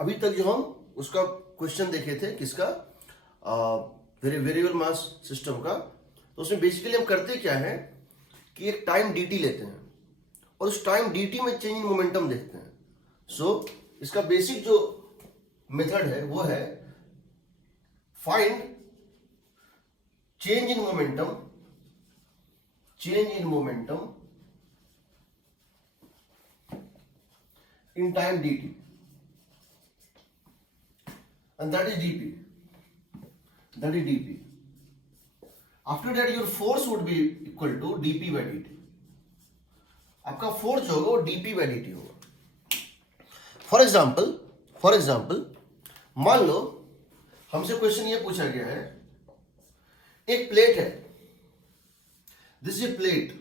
अभी तक जो हम उसका क्वेश्चन देखे थे किसका, वेरिएबल मास सिस्टम का। तो उसमें बेसिकली हम करते क्या है कि एक टाइम dt लेते हैं और उस टाइम dt में चेंज इन मोमेंटम देखते हैं। सो इसका बेसिक जो मेथड है वो है find change in momentum in time dt, and that is dp. After that your force would be equal to dp by dt. आपका फोर्स जो होगा वो dp by dt होगा। फॉर एग्जाम्पल मान लो हमसे क्वेश्चन ये पूछा गया है, एक प्लेट है, दिस इज प्लेट,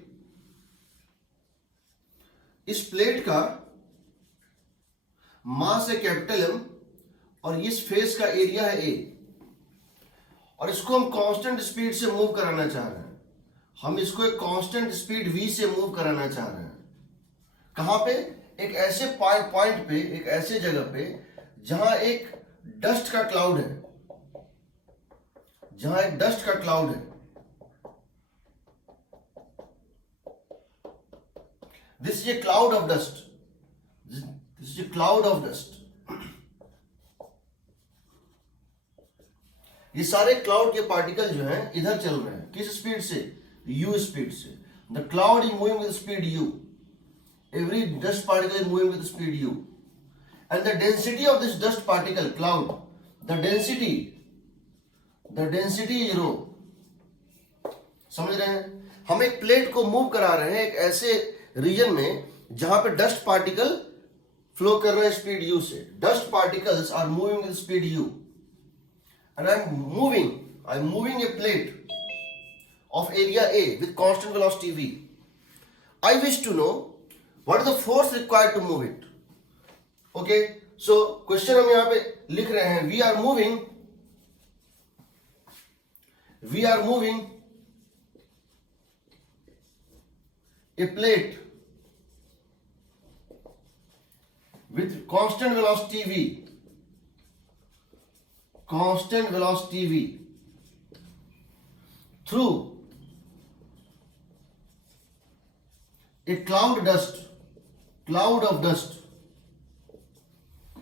इस प्लेट का मास है कैपिटल M और इस फेस का एरिया है A, और इसको हम कांस्टेंट स्पीड से मूव कराना चाह रहे हैं। हम इसको एक कांस्टेंट स्पीड v से मूव कराना चाह रहे हैं। कहां पे? एक ऐसे पॉइंट पे, एक ऐसे जगह पे जहां एक डस्ट का क्लाउड है, this is A cloud of dust, this is A cloud of dust. ये सारे क्लाउड के पार्टिकल जो हैं इधर चल रहे हैं, किस स्पीड से? u स्पीड से। The cloud is moving with speed u, every dust particle is moving with speed u, and the density of this dust particle cloud, the density is rho। समझ रहे हैं? हम एक प्लेट को move करा रहे हैं एक ऐसे रीजन में जहां पे डस्ट पार्टिकल फ्लो कर रहे हैं स्पीड u से। Dust particles are moving with speed u, and I'm moving a plate of area A with constant velocity v. I wish to know what is the force required to move it. Okay, so question हम यहां पे लिख रहे हैं, we are moving a plate with constant velocity v through a cloud of dust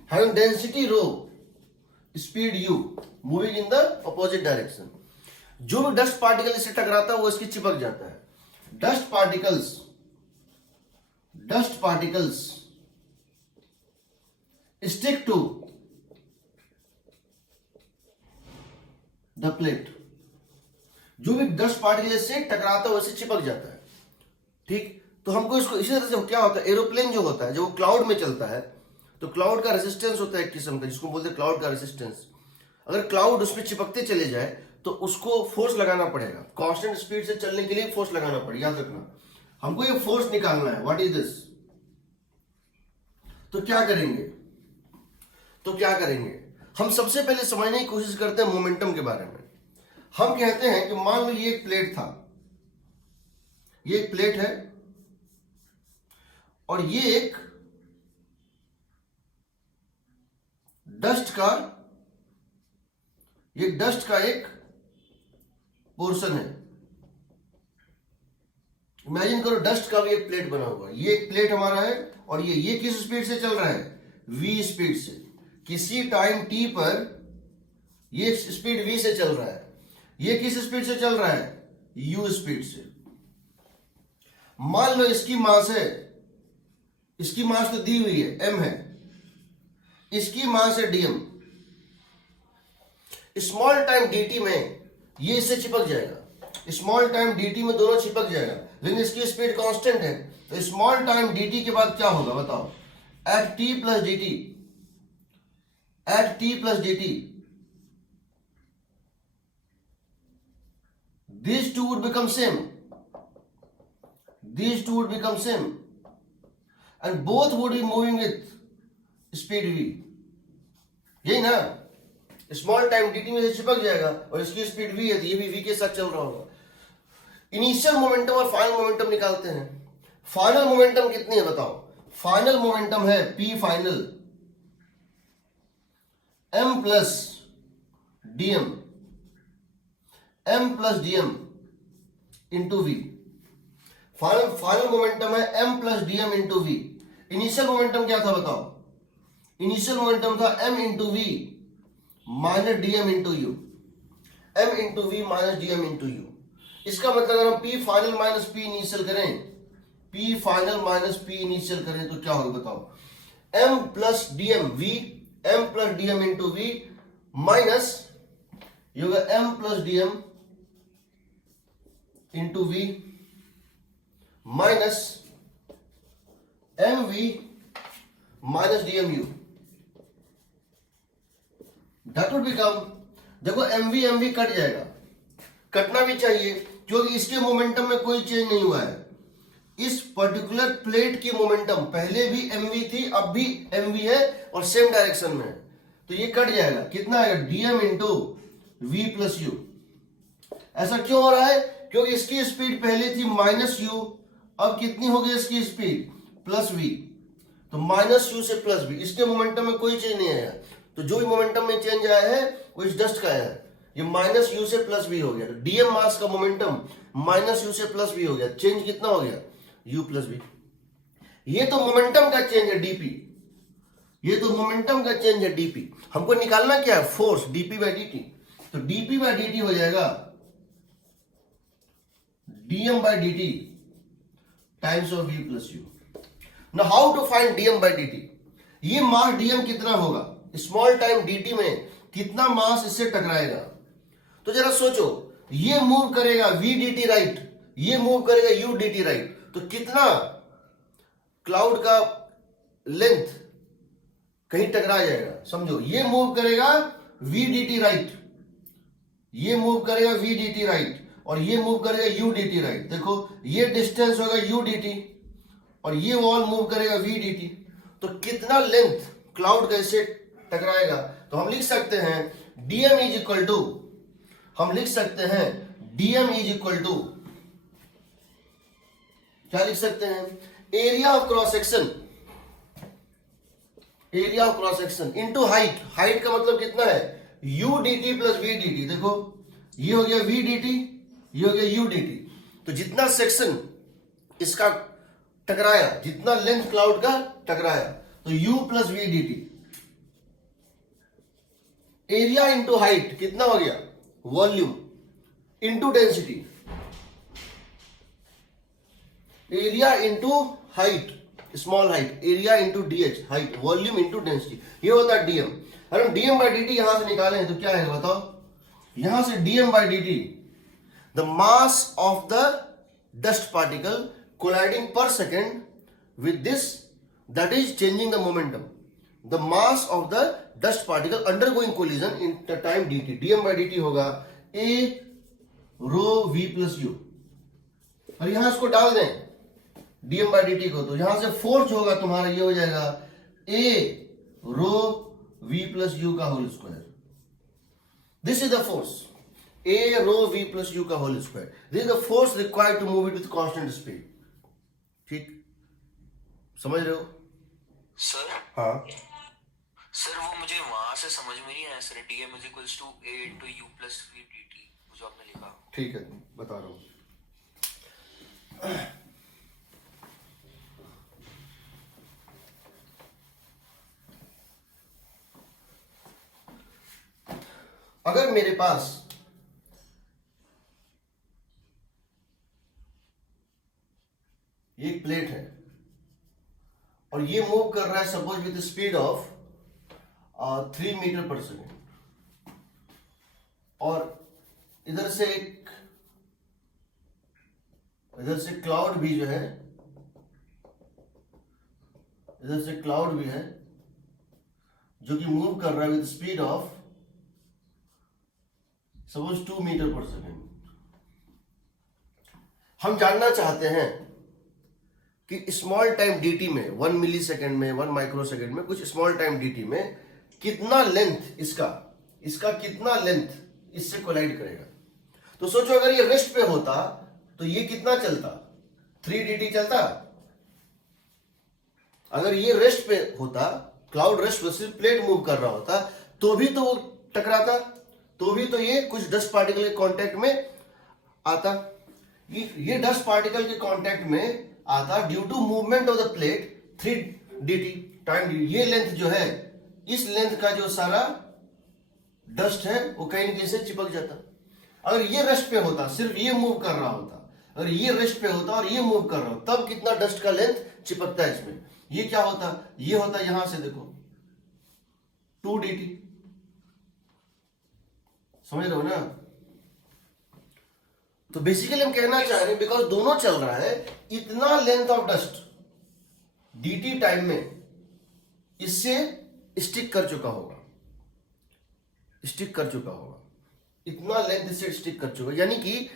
having density rho, speed u, moving in the opposite direction। जो भी dust particle इससे टकराता है वो इसकी चिपक जाता है। Dust particles stick to the plate। जो भी डस्ट पार्टिकल से टकराता है वो इससे चिपक जाता है। ठीक, तो हमको इसको इसी तरह से क्या होता है, एरोप्लेन जो होता है जब वो क्लाउड में चलता है तो क्लाउड का रेजिस्टेंस होता है एक किस्म का, जिसको बोलते हैं क्लाउड का रेजिस्टेंस। अगर क्लाउड उस पर चिपकते चले जाए तो उसको फोर्स लगाना पड़ेगा, कांस्टेंट स्पीड से चलने के लिए फोर्स लगाना पड़ेगा। याद रखना, हमको ये फोर्स निकालना है, व्हाट इज दिस। तो क्या करेंगे, हम सबसे पहले समझने की कोशिश करते हैं मोमेंटम के बारे में। हम कहते हैं कि मान लो ये एक प्लेट था, ये एक प्लेट है और ये एक डस्ट का एक पोर्शन है। इमेजिन करो डस्ट का भी एक प्लेट बना हुआ है। ये एक प्लेट हमारा है और ये किस स्पीड से चल रहा है? v स्पीड से। किसी टाइम t पर ये स्पीड v से चल रहा है। ये किस स्पीड से चल रहा है? u स्पीड से। मान लो इसकी मास तो दी हुई है, m है, इसकी मास है dm। स्मॉल टाइम dt में ये इससे चिपक जाएगा, स्मॉल टाइम dt में दोनों चिपक जाएगा, लेकिन इसकी स्पीड कांस्टेंट है। तो स्मॉल टाइम dt के बाद क्या होगा बताओ? At t plus dt these two would become same and both would be moving with speed v। यही ना, स्मॉल टाइम dt में से चिपक जाएगा और इसकी स्पीड v है तो ये भी v के साथ चल रहा होगा। इनिशियल मोमेंटम और फाइनल मोमेंटम निकालते हैं। फाइनल मोमेंटम कितनी है बताओ? फाइनल मोमेंटम है p final m plus dm into v. Final momentum है m plus dm into v. Initial momentum क्या था बताओ? इनिशियल मोमेंटम था m into v minus dm into u. m into v minus dm into u. इसका मतलब अगर हम p final minus p initial करें, p final minus p initial करें तो क्या होगा बताओ? m plus dm v, m plus dm into v minus ये होगा m plus dm into v minus mv minus dmu। That would become, देखो mv cut जाएगा, कटना भी चाहिए क्योंकि इसके मोमेंटम में कोई चेंज नहीं हुआ है। इस पर्टिकुलर प्लेट की मोमेंटम पहले भी mv थी, अब भी mv है और सेम डायरेक्शन में है, तो ये कट जाएगा। कितना आएगा? dm into v plus u. ऐसा क्यों हो रहा है? क्योंकि इसकी स्पीड पहले थी माइनस यू, अब कितनी हो गई इसकी स्पीड? Plus v. तो माइनस यू से प्लस वी, इसके मोमेंटम में कोई चेंज नहीं आया। तो जो भी मोमेंटम में चेंज आया है वो इस डस्ट का है। ये माइनस यू से प्लस वी हो गया। तो डीएम मास का मोमेंटम माइनस यू से प्लस वी हो गया। चेंज कितना हो गया? U plus v. ये तो मोमेंटम का चेंज है डीपी, ये तो मोमेंटम का चेंज है डीपी। हमको निकालना क्या है? Force d p by d. तो डीपी बाई डी हो जाएगा dm by dt times of v plus u. Now how to find dm by dt? ये मास dm कितना होगा? स्मॉल टाइम dt में कितना मास इससे टकराएगा? तो जरा सोचो, ये मूव करेगा v dt राइट, ये मूव करेगा u dt राइट, तो कितना क्लाउड का लेंथ कहीं टकरा जाएगा। समझो, ये मूव करेगा v dt राइट, ये मूव करेगा v dt राइट और ये मूव करेगा u dt राइट। देखो ये डिस्टेंस होगा u dt और ये वॉल मूव करेगा v dt, तो कितना लेंथ क्लाउड कैसे टकराएगा? तो हम लिख सकते हैं dm इज इक्वल टू, हम लिख सकते हैं dm इज इक्वल टू, क्या लिख सकते हैं? Area of cross section, area of cross section into height. Height का मतलब कितना है? u dt plus v dt। देखो ये हो गया v dt, ये हो गया u dt। तो जितना सेक्शन इसका टकराया, जितना लेंथ क्लाउड का टकराया, तो u plus v dt। Area into height कितना हो गया? Volume into density. Area into height, small height, area into d h height, volume into density, ये होता है डीएम। अगर हम डीएम बाई dt यहां से निकालें तो क्या है बताओ? यहां से dm by dt, the mass of the dust particle colliding per second with this, that is changing the momentum. The mass of the dust particle undergoing collision in the time dt, dm by dt होगा a rho v plus u। और यहां इसको डाल दें dm by dt को, तो यहां से फोर्स होगा तुम्हारा, ये हो जाएगा a rho v plus u का whole square. This is the force, a rho v plus u का whole square. This is the force required to move it with constant speed. ठीक, समझ रहे हो? सर हाँ सर, वो मुझे वहां से समझ में नहीं आया sir. dm is equals to a into u plus v dt, वो जो आपने लिखा। ठीक है, बता रहा हूं। अगर मेरे पास एक प्लेट है और ये मूव कर रहा है suppose with speed of 3 metre per second, और इधर से क्लाउड भी जो है, इधर से क्लाउड भी है जो कि मूव कर रहा है with speed of suppose 2 metre per second. हम जानना चाहते हैं कि स्मॉल टाइम dt में 1 मिली सेकेंड में, 1 माइक्रो सेकेंड में, कुछ स्मॉल टाइम dt में कितना लेंथ इसका कितना लेंथ इससे कोलाइड करेगा। तो सोचो अगर ये रेस्ट पे होता तो ये कितना चलता? 3 dt चलता। अगर ये रेस्ट पे होता, क्लाउड रेस्ट पे सिर्फ प्लेट मूव कर रहा होता, तो भी तो वो टकराता, तो भी तो ये कुछ डस्ट पार्टिकल के कांटेक्ट में आता। ये डस्ट पार्टिकल के कांटेक्ट में आता due to movement of the plate 3 dt time dt। ये लेंथ जो है, इस लेंथ का जो सारा डस्ट है वो कहीं न कहीं से चिपक जाता। अगर ये रेस्ट पे होता, सिर्फ ये मूव कर रहा होता, अगर ये रेस्ट पे होता और ये मूव कर रहा होता, तब कितना डस्ट का लेंथ चिपकता है इसमें। ये क्या होता, ये होता यहां से देखो 2 dt, समझ रहे हो ना। तो बेसिकली हम कहना चाह रहे हैं बिकॉज दोनों चल रहा है, इतना length of dust dt time में इससे स्टिक कर चुका होगा, स्टिक कर चुका होगा, इतना लेंथ इससे स्टिक कर चुका, यानी कि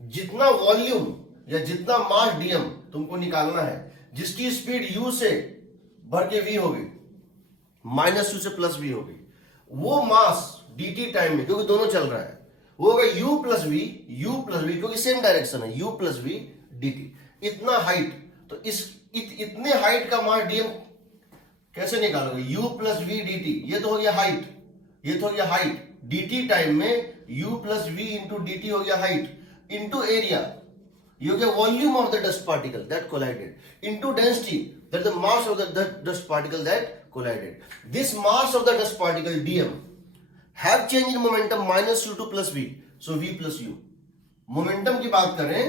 जितना वॉल्यूम या जितना मास dm तुमको निकालना है, जिसकी स्पीड u से बढ़ के v होगी, -u से +v होगी, वो मास dt टाइम में, क्योंकि दोनों चल रहा है, वो होगा u प्लस v, क्योंकि सेम डायरेक्शन है, u प्लस v dt। इतना हाइट, तो इतने हाइट का मास dm कैसे निकालोगे, u प्लस v dt, ये तो हो गया हाइट, ये तो हो गया हाइट। dt टाइम में u plus v into dt हो गया हाइट, इंटू एरिया, ये हो गया volume of the dust particle that collided, into density that the mass of the dust particle that collided. This mass of the dust particle dm have change in momentum -u to +v, so v plus u। Momentum की बात करें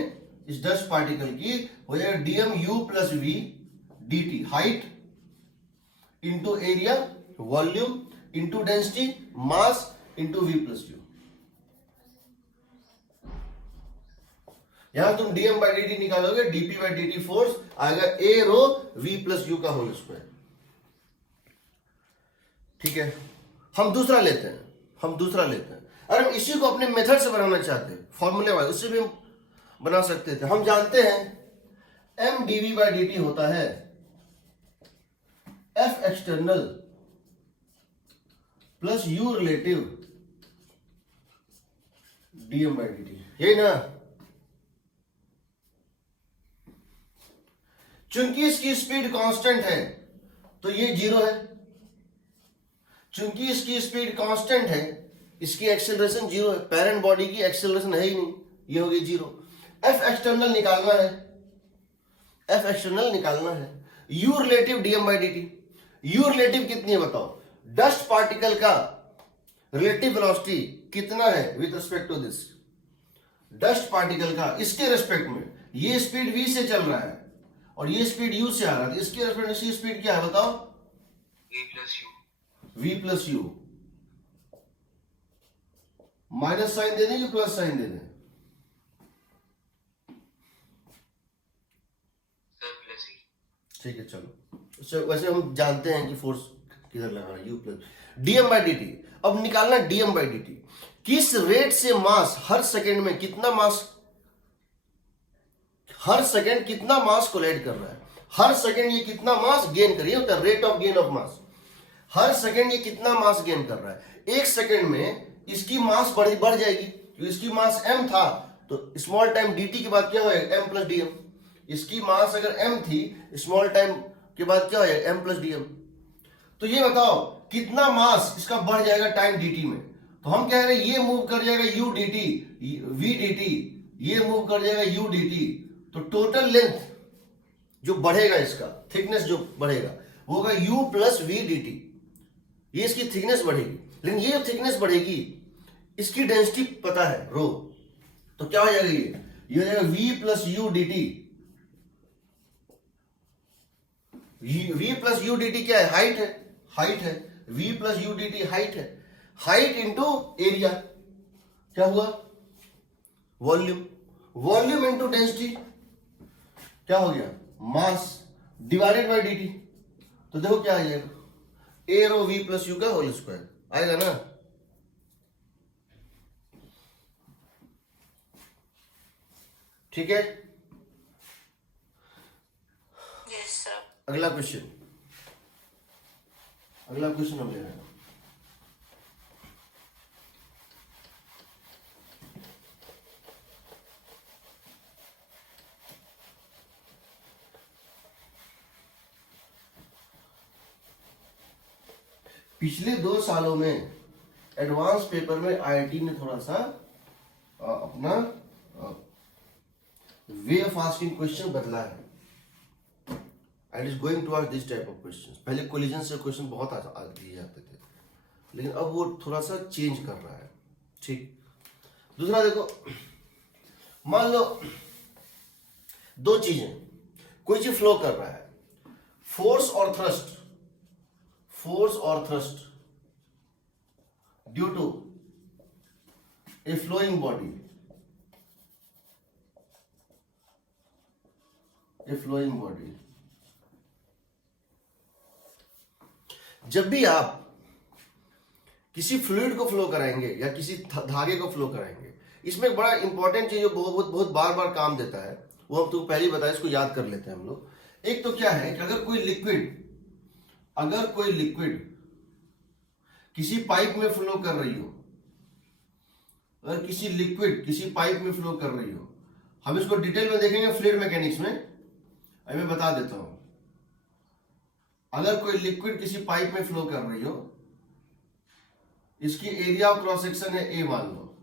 इस dust particle की, हो जाएगा dm u plus v dt, height into area, volume into density, mass into v plus u। यहां तुम dm by dt निकालोगे, dp by dt फोर्स आएगा a rho v plus u का होल स्क्वायर। ठीक है, हम दूसरा लेते हैं, अगर हम इसी को अपने मेथड से बनाना चाहते हैं, फॉर्मूले वाइज, उससे भी हम बना सकते थे। हम जानते हैं m dv by dt होता है f external plus u relative dm by dt, यही ना। चूंकि इसकी स्पीड कांस्टेंट है तो ये 0 है, चूंकि इसकी स्पीड कांस्टेंट है, इसकी एक्सेलरेशन 0 है, पेरेंट बॉडी की एक्सेलरेशन है ही नहीं, ये हो गई 0। एफ एक्सटर्नल निकालना है, एफ एक्सटर्नल निकालना है, u relative d m by D t. U relative कितनी है बताओ, डस्ट पार्टिकल का रिलेटिव वेलोसिटी कितना है with respect to this, dust particle का इसके रेस्पेक्ट में, ये स्पीड v से चल रहा है और ये स्पीड u से आ रहा है, इसके रेस्पेक्ट में इसकी स्पीड क्या है बताओ, v plus u. Minus sign दे दें कि प्लस साइन दे दें, ठीक है चलो। वैसे हम जानते हैं कि फोर्स किधर लगाना, you plus DM by D T. अब निकालना डीएम बाई डी टी, किस रेट से मास हर सेकेंड में कितना मास, हर सेकेंड कितना मास कोलाइड कर रहा है, हर सेकेंड ये कितना मास गेन कर रही है, rate of gain of mass. Her second ये कितना मास गेन कर रहा है, एक सेकेंड में इसकी मास बढ़ जाएगी, तो इसकी मास m था तो स्मॉल टाइम dt के बाद क्या होगा m प्लस dm। इसकी मास अगर m थी, स्मॉल टाइम के बाद क्या होगा m प्लस dm। तो ये बताओ कितना मास इसका बढ़ जाएगा टाइम dt में। तो हम कह रहे हैं ये मूव कर जाएगा u dt, v dt, ये मूव कर जाएगा u dt, तो टोटल लेंथ जो बढ़ेगा, इसका थिकनेस जो बढ़ेगा वो होगा u प्लस v dt। ये इसकी थिकनेस बढ़ेगी, लेकिन ये जो थिकनेस बढ़ेगी इसकी डेंसिटी पता है रो, तो क्या हो जाएगा, ये हो जाएगा v plus U D T. v plus U D T क्या है, हाइट है, हाइट है, v plus U D T height है, हाइट इंटू एरिया क्या हुआ वॉल्यूम, वॉल्यूम इंटू डेंसिटी क्या हो गया mass divided by D T. तो देखो क्या आ जाएगा, A row v plus you का होल स्क्वायर आएगा ना। ठीक है, यस सर। अगला क्वेश्चन, अगला क्वेश्चन हम ले रहे हैं। पिछले 2 सालों में एडवांस पेपर में आईआईटी ने थोड़ा सा अपना वे ऑफ आस्किंग क्वेश्चन बदला है and is going towards this type of question. पहले कोलिजन से क्वेश्चन बहुत दिए जाते थे, लेकिन अब वो थोड़ा सा चेंज कर रहा है। ठीक, दूसरा देखो, मान लो 2 चीजें, कोई चीज फ्लो कर रहा है, फोर्स और thrust due to a flowing body, जब भी आप किसी फ्लूइड को फ्लो कराएंगे या किसी धागे को फ्लो कराएंगे, इसमें एक बड़ा इंपॉर्टेंट चीज जो बहुत बहुत बार बार काम देता है, वो हम तुमको पहले ही बताया, इसको याद कर लेते हैं हम लोग। एक तो क्या है कि अगर कोई लिक्विड किसी पाइप में फ्लो कर रही हो, अगर किसी लिक्विड किसी पाइप में फ्लो कर रही हो, हम इसको डिटेल में देखेंगे फ्लूइड मैकेनिक्स में, अभी मैं बता देता हूं। अगर कोई लिक्विड किसी पाइप में फ्लो कर रही हो, इसकी एरिया ऑफ क्रॉस सेक्शन है ए मान लो,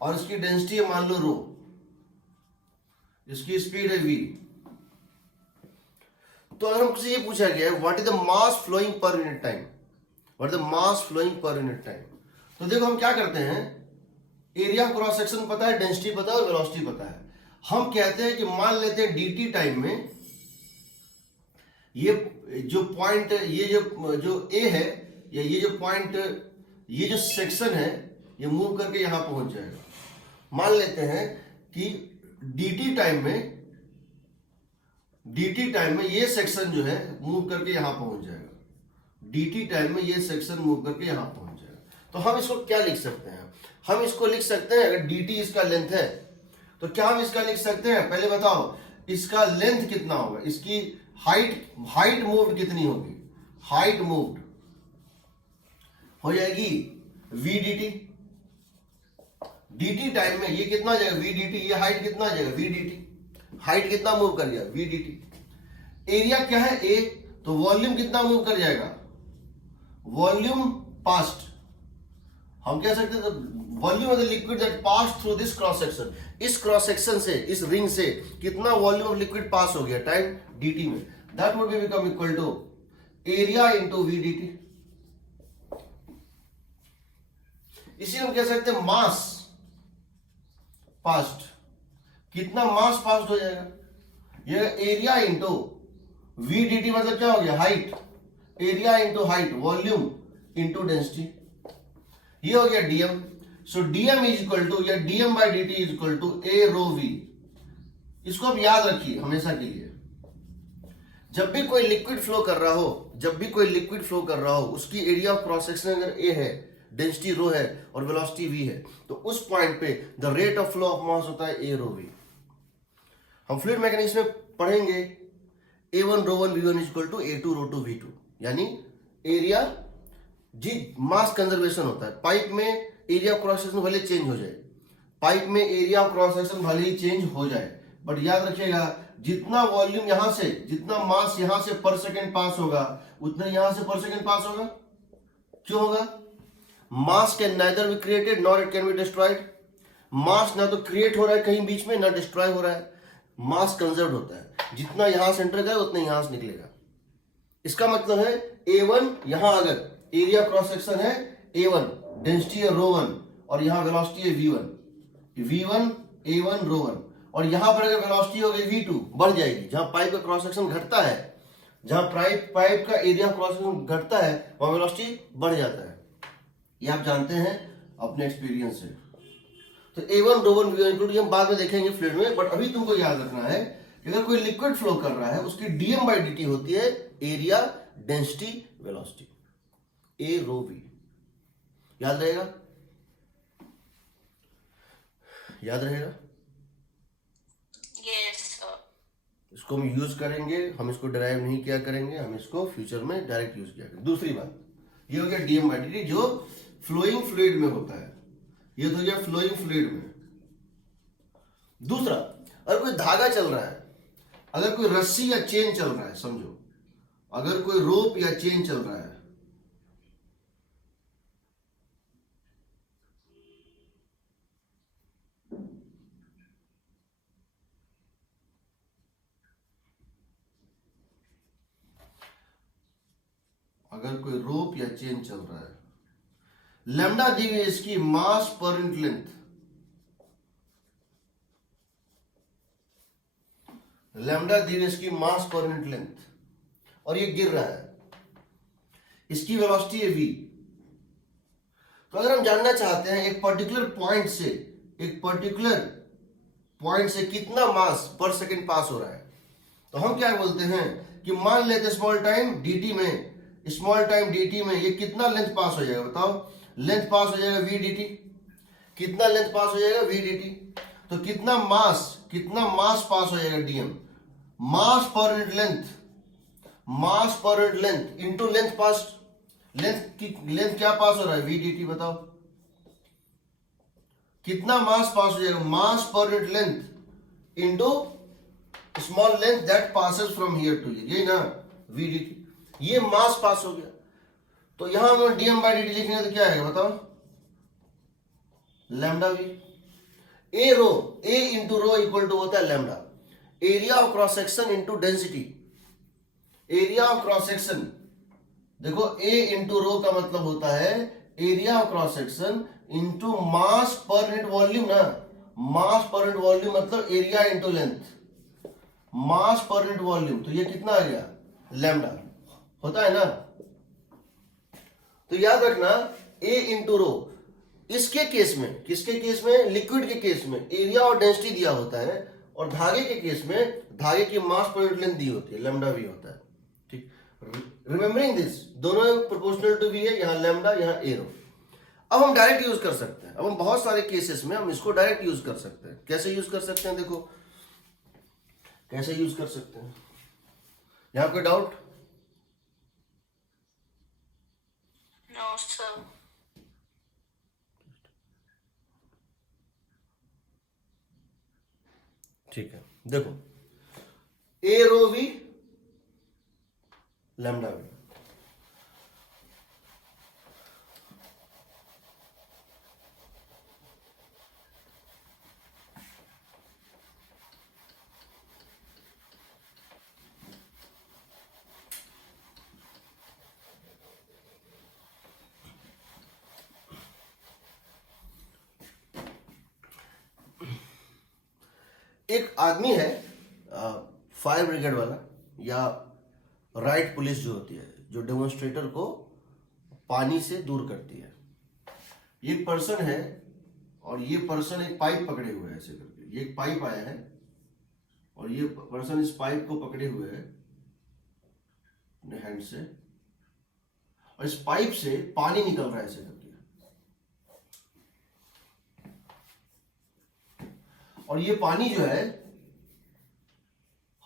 और इसकी डेंसिटी है मान लो रो, इसकी स्पीड है v। तो अगर हमसे ये पूछा गया है what is the mass flowing per unit time, तो देखो हम क्या करते हैं, एरिया ऑफ क्रॉस सेक्शन पता है, डेंसिटी पता है और वेलोसिटी पता है। हम कहते हैं कि मान लेते हैं dt टाइम में ये जो पॉइंट, ये जो a है, या ये जो पॉइंट, ये जो सेक्शन है, ये मूव करके यहां पहुंच जाएगा। मान लेते हैं कि dt टाइम में ये सेक्शन जो है मूव करके यहां पहुंच जाएगा, dt टाइम में ये सेक्शन मूव करके यहां पहुंच जाएगा। तो हम इसको क्या लिख सकते हैं, हम इसको लिख सकते हैं, अगर dt इसका लेंथ है तो क्या हम इसका लिख सकते हैं, पहले बताओ इसका लेंथ कितना होगा, इसकी हाइट मूव्ड कितनी होगी, हाइट मूव्ड हो जाएगी v dt। dt टाइम में ये कितना जाएगा v dt, ये हाइट कितना जाएगा v dt, हाइट कितना मूव कर गया v dt। एरिया क्या है a, तो वॉल्यूम कितना मूव कर जाएगा, वॉल्यूम पास्ट, हम कह सकते हैं volume of the liquid that pass through this cross section, इस क्रॉस सेक्शन से, इस रिंग से कितना वॉल्यूम ऑफ लिक्विड पास हो गया टाइम dt में, that would be become equal to area into v dt। इसी हम कह सकते हैं मास पास्ट, कितना मास पास्ट हो जाएगा, ये एरिया इंटू v dt, मतलब क्या हो गया height, area into height, volume into density, ये हो गया dm। So dm is equal to, या dm by dt is equal to a rho v। इसको आप याद रखिए हमेशा के लिए, जब भी कोई लिक्विड फ्लो कर रहा हो, उसकी एरिया ऑफ क्रॉस सेक्शन अगर a है, डेंसिटी रो है और वेलोसिटी v है, तो उस पॉइंट पे the rate of flow of mass होता है a रो v। हम फ्लूइड मैकेनिक्स में पढ़ेंगे a1 row 1 v1 equal to a2 row 2 v2, यानी एरिया जी मास कंजर्वेशन होता है। पाइप में एरिया ऑफ क्रॉस सेक्शन भले चेंज हो जाए, बट याद रखिएगा जितना वॉल्यूम यहां से, जितना मास यहां से पर सेकंड पास होगा, उतना यहां से पर सेकंड पास होगा। क्यों होगा, mass can neither be created nor it can be destroyed. Mass ना तो क्रिएट हो रहा है कहीं बीच में, ना डिस्ट्रॉय हो रहा है, मास कंजर्व होता है, जितना यहां से एंटर करेगा उतना यहां से निकलेगा। इसका मतलब है A1, यहां अगर एरिया क्रॉस सेक्शन है A1, डेंसिटी है रो 1 और यहां वेलोसिटी है V1 A1 रो 1, और यहां पर अगर वेलोसिटी हो गई V2, बढ़ जाएगी। जहां पाइप का क्रॉस सेक्शन घटता है, जहां पाइप का एरिया क्रॉस सेक्शन घटता है, वहां वेलोसिटी बढ़ जाता है। ये आप जानते हैं अपने एक्सपीरियंस से। तो A1 रो 1 V1 इंक्लूड हम बाद में देखेंगे फ्लूइड में, बट अभी तुमको याद रखना है कि अगर कोई लिक्विड फ्लो कर रहा है, उसकी dm बाई dt होती है area, density, velocity, a rho v। याद रहेगा, यस सर। इसको हम यूज करेंगे, हम इसको डिराइव नहीं किया करेंगे, हम इसको फ्यूचर में डायरेक्ट यूज किया करेंगे। दूसरी बात, ये हो गया dm बाई dt जो फ्लोइंग फ्लूइड में होता है, ये तो हो गया फ्लोइंग फ्लूइड में। दूसरा, अगर कोई धागा चल रहा है, अगर कोई रस्सी या चेन चल रहा है, समझो अगर कोई रोप या चेन चल रहा है, अगर कोई रोप या चेन चल रहा है, लैम्डा दी हुई है इसकी मास पर यूनिट लेंथ, लैम्डा दी हुई इसकी मास पर यूनिट लेंथ, और ये गिर रहा है, इसकी वेलोसिटी है v। तो अगर हम जानना चाहते हैं एक पर्टिकुलर पॉइंट से कितना मास पर सेकंड पास हो रहा है, तो हम क्या बोलते हैं कि मान लेते स्मॉल टाइम dt में ये कितना लेंथ पास हो जाएगा, बताओ। लेंथ पास हो जाएगा v dt। कितना लेंथ पास हो जाएगा v dt। तो कितना मास पास हो जाएगा dm, मास पर unit length into length pass. Length क्या पास हो रहा है v dt, बताओ कितना मास पास हो जाएगा, मास पर unit length into small length that passes from here to here, यही ना v dt। ये मास पास हो गया, तो यहां हम dm बाई dt लिखेंगे तो क्या आएगा, बताओ, lambda v। A into rho equal to होता है lambda, area of cross section into density. Area of cross section, देखो ए इंटू रो का मतलब होता है area of cross section into mass पर यूनिट वॉल्यूम ना। मास पर यूनिट वॉल्यूम मतलब एरिया इंटू लेंथ, मास पर यूनिट वॉल्यूम। तो ये कितना आ गया, लैम्डा होता है ना। तो याद रखना ए इंटू रो, इसके केस में, किसके केस में, लिक्विड के केस में एरिया और डेंसिटी दिया होता है, और धागे के केस में धागे की मास पर यूनिट लेंथ दी होती है, लैम्डा वी होता है। ठीक, रिमेंबरिंग दिस, दोनों प्रोपोर्शनल टू वी है, यहां लैम्डा यहां ए रो। अब हम डायरेक्ट यूज कर सकते हैं, अब हम बहुत सारे केसेस में हम इसको डायरेक्ट यूज कर सकते हैं। कैसे यूज कर सकते हैं, देखो कैसे यूज कर सकते हैं। यहां कोई डाउट? No, sir. ठीक है, देखो ए रो वी लैम्डा वी। एक आदमी है फायर ब्रिगेड वाला या राइट पुलिस जो होती है, जो डेमोन्स्ट्रेटर को पानी से दूर करती है। ये पर्सन है और ये पर्सन एक पाइप पकड़े हुए है ऐसे करके, ये एक पाइप आया है और ये पर्सन इस पाइप को पकड़े हुए है अपने हैंड से, और इस पाइप से पानी निकल रहा है ऐसे करके। और ये पानी जो है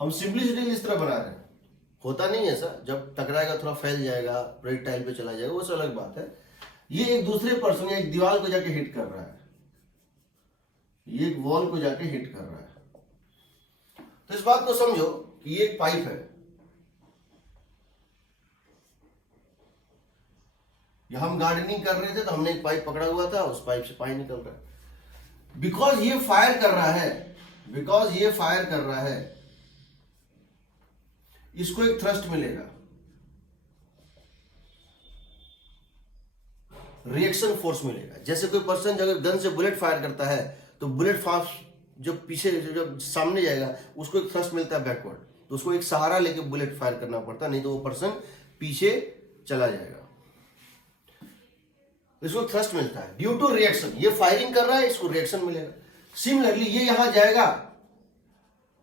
हम सिंपलिसिटी इस तरह बना रहे हैं, होता नहीं ऐसा, जब टकराएगा थोड़ा फैल जाएगा, प्रोजेक्टाइल पे चला जाएगा, वो सब अलग बात है। ये एक दूसरे पर्सन या एक दीवार को जाके हिट कर रहा है, ये एक वॉल को जाके हिट कर रहा है। तो इस बात को समझो कि ये एक पाइप है, या हम गार्डनिंग कर रहे थे तो हमने एक पाइप पकड़ा हुआ था, उस पाइप से पानी निकल रहा है। बिकॉज ये फायर कर रहा है, बिकॉज ये फायर कर रहा है, इसको एक थ्रस्ट मिलेगा, रिएक्शन फोर्स मिलेगा। जैसे कोई पर्सन जब गन से बुलेट फायर करता है तो बुलेट फास्ट जब पीछे जब सामने जाएगा उसको एक थ्रस्ट मिलता है बैकवर्ड, तो उसको एक सहारा लेके बुलेट फायर करना पड़ता है, नहीं तो वो पर्सन पीछे चला जाएगा। इसको थ्रस्ट मिलता है ड्यू टू रिएक्शन। ये फायरिंग कर रहा है, इसको रिएक्शन मिलेगा। सिमिलरली ये यहां जाएगा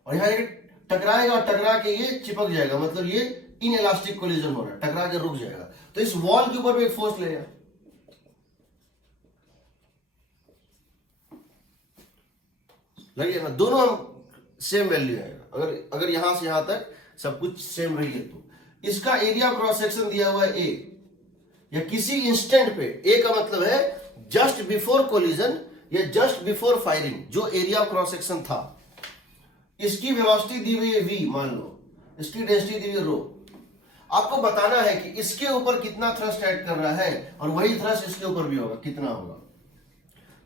और यहां टकराएगा और टकरा के ये चिपक जाएगा, मतलब ये इनइलास्टिक कोलिजन हो रहा है, टकरा के रुक जाएगा। तो इस वॉल के ऊपर भी एक फोर्स लेगा, लगे ना, दोनों सेम वैल्यू आएगा। अगर यहां से यहां तक सब कुछ सेम रही है तो इसका एरिया क्रॉस सेक्शन दिया हुआ है ए, या किसी इंस्टेंट पे, ए का मतलब है जस्ट बिफोर कोलिजन या जस्ट बिफोर फायरिंग जो एरिया क्रॉस सेक्शन था। इसकी वेलोसिटी दी हुई है v, मान लो इसकी डेंसिटी दी हुई है रो। आपको बताना है कि इसके ऊपर कितना थ्रस्ट ऐड कर रहा है और वही थ्रस्ट इसके ऊपर भी होगा, कितना होगा।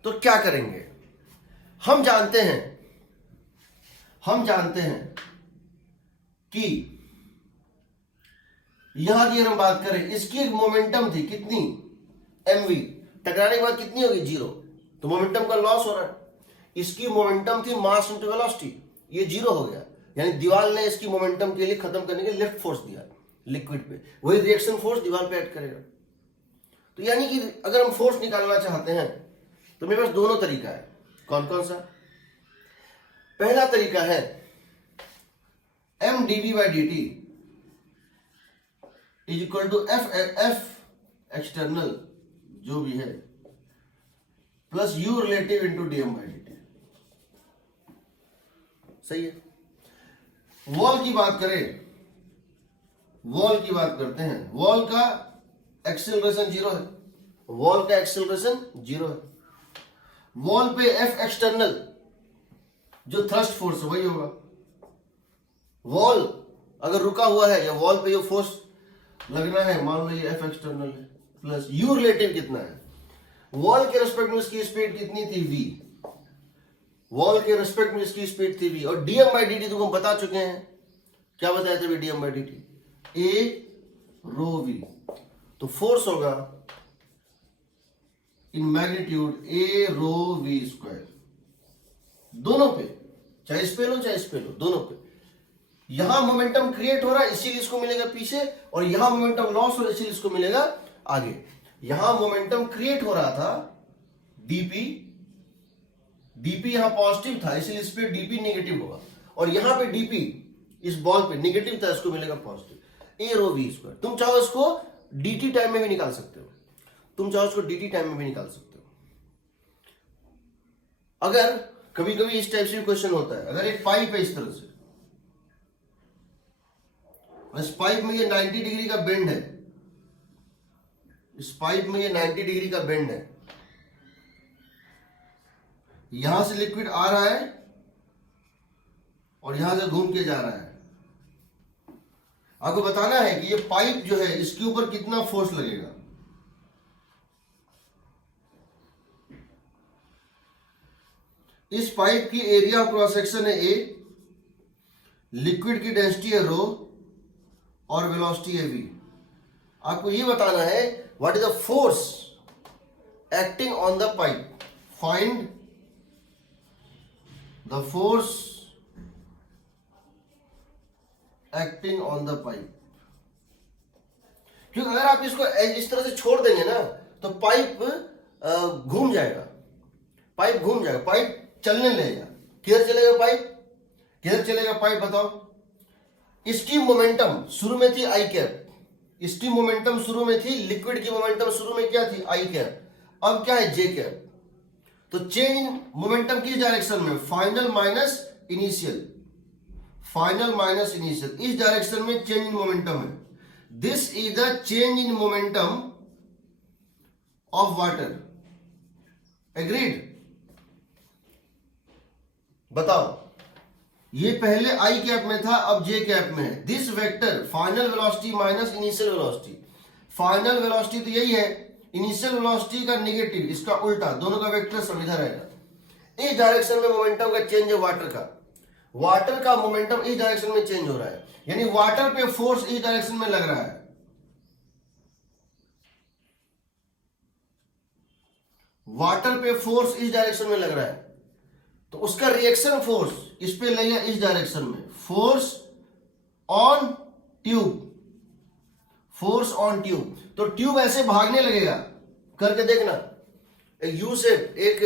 तो क्या करेंगे, हम जानते हैं कि यहां की अगर हम बात करें, इसकी एक मोमेंटम थी कितनी, mv, टकराने के बाद कितनी होगी, 0, तो मोमेंटम का लॉस हो रहा है। इसकी मोमेंटम थी मास इनटू वेलोसिटी, ये 0 हो गया, यानी दीवार ने इसकी मोमेंटम के लिए खत्म करने के लिए लिफ्ट फोर्स दिया लिक्विड पे, वही रिएक्शन फोर्स दीवार पे ऐड करेगा। तो यानी कि अगर हम फोर्स निकालना चाहते हैं तो मेरे पास दोनों तरीका है। कौन कौन सा? पहला तरीका है m dv by dt is equal to F external जो भी है plus u relative into dm by dt। सही है। वॉल की बात करते हैं, वॉल का एक्सेलरेशन 0 है, वॉल पे एफ एक्सटर्नल जो थ्रस्ट फोर्स है वही होगा। वॉल अगर रुका हुआ है या वॉल पे जो फोर्स लगना है, मान लो ये एफ एक्सटर्नल है, प्लस यू रिलेटिव कितना है, वॉल के रेस्पेक्ट में इसकी स्पीड कितनी थी, v, वॉल के रेस्पेक्ट में इसकी स्पीड थी v, और dm by dt तुमको बता चुके हैं, क्या बताया था dm by dt, a rho v, तो फोर्स होगा in magnitude a rho v square, दोनों पे, चाहे इस पे लो चाहे इस पे लो, दोनों पे। यहां मोमेंटम क्रिएट हो रहा है इसीलिए इसको मिलेगा पीछे, और यहां मोमेंटम लॉस हो रहा है इसीलिए इसको मिलेगा आगे। यहां मोमेंटम क्रिएट हो रहा था dp यहां पॉजिटिव था इसलिए इस पे dp नेगेटिव होगा, और यहां पे dp इस बॉल पे नेगेटिव था, इसको मिलेगा positive, a rho v square. तुम चाहो इसको dt टाइम में भी निकाल सकते हो, अगर कभी कभी इस टाइप से भी क्वेश्चन होता है, अगर एक पाइप है इस तरह से, इस पाइप में ये 90 डिग्री का बेंड है, यहां से लिक्विड आ रहा है और यहां से घूम के जा रहा है। आपको बताना है कि ये पाइप जो है इसके ऊपर कितना फोर्स लगेगा। इस पाइप की एरिया ऑफ क्रॉस सेक्शन है a, लिक्विड की डेंसिटी है रो और वेलोसिटी है v। आपको ये बताना है what is the force acting on the pipe, find the force acting on the pipe. क्योंकि अगर आप इसको इस तरह से छोड़ देंगे ना तो पाइप घूम जाएगा, पाइप चलने लगेगा। किधर चलेगा पाइप, बताओ। इसकी मोमेंटम शुरू में थी आई कैप, लिक्विड की मोमेंटम शुरू में क्या थी, आई कैप, अब क्या है, जे कैप। तो चेंज इन मोमेंटम किस डायरेक्शन में, फाइनल माइनस इनिशियल, इस डायरेक्शन में चेंज इन मोमेंटम है। This is the change in momentum of water, agreed. बताओ, ये पहले आई कैप में था, अब जे कैप में है। This vector final velocity minus initial velocity, final velocity तो यही है, इनिशियल वेलोसिटी का नेगेटिव, इसका उल्टा, दोनों का वेक्टर सब इधर आएगा। इस डायरेक्शन में मोमेंटम का चेंज है वाटर का मोमेंटम इस डायरेक्शन में चेंज हो रहा है, यानी वाटर पे फोर्स इस डायरेक्शन में लग रहा है। तो उसका रिएक्शन फोर्स इस पे लगेगा इस डायरेक्शन में, फोर्स ऑन ट्यूब। तो ट्यूब ऐसे भागने लगेगा, करके देखना। एक यू शेप, एक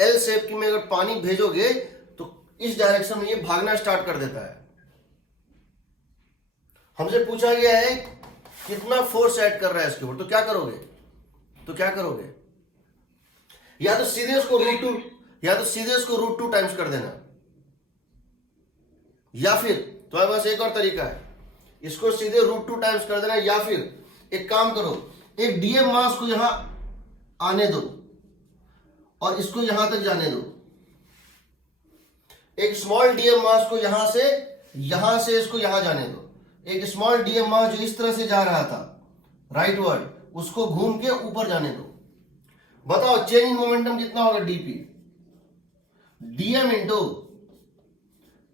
एल शेप की में अगर पानी भेजोगे तो इस डायरेक्शन में ये भागना स्टार्ट कर देता है। हमसे पूछा गया है कितना फोर्स ऐड कर रहा है इसके ऊपर, तो क्या करोगे, या तो सीधे उसको √2 टाइम्स कर देना, या फिर तुम्हारे पास एक और तरीका है, इसको सीधे √2 टाइम्स कर देना, या फिर एक काम करो, एक डीएम मास को यहां आने दो और इसको यहां तक जाने दो। एक स्मॉल डीएम मास को यहां से इसको यहां जाने दो, एक स्मॉल डीएम मास जो इस तरह से जा रहा था राइट वर्ड, उसको घूम के ऊपर जाने दो। बताओ चेंज इन मोमेंटम कितना होगा? Dp dm into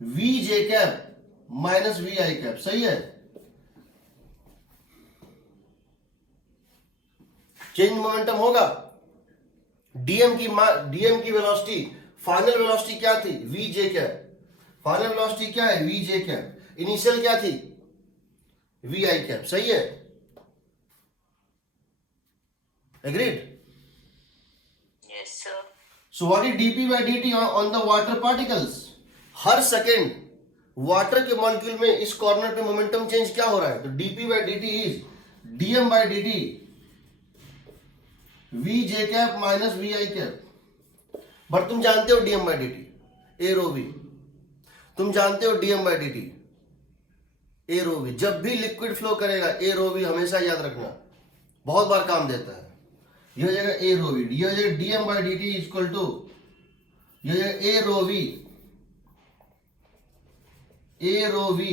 we J cap minus we I cap. सही है? चेंज मोमेंटम होगा। डीएम की वेलोसिटी, फाइनल वेलोसिटी क्या थी? वी जे कैप। फाइनल वेलोसिटी क्या है? वी जे कैप। इनिशियल क्या थी? वी आई कैप। सही है? Agreed? Yes, sir. So what is dp by dt on the water particles? Her second water के मॉलिक्यूल में इस कॉर्नर पे मोमेंटम चेंज क्या हो रहा है? तो dp by dt is dm by dt v j cap minus v i cap. But तुम जानते हो dm by dt a rho v, तुम जानते हो dm by dt a rho v। जब भी लिक्विड फ्लो करेगा a रो v हमेशा याद रखना, बहुत बार काम देता है। ये हो जाएगा ए रो वी, ये हो जाएगा D M by D T equal to, ये हो जाएगा A rho we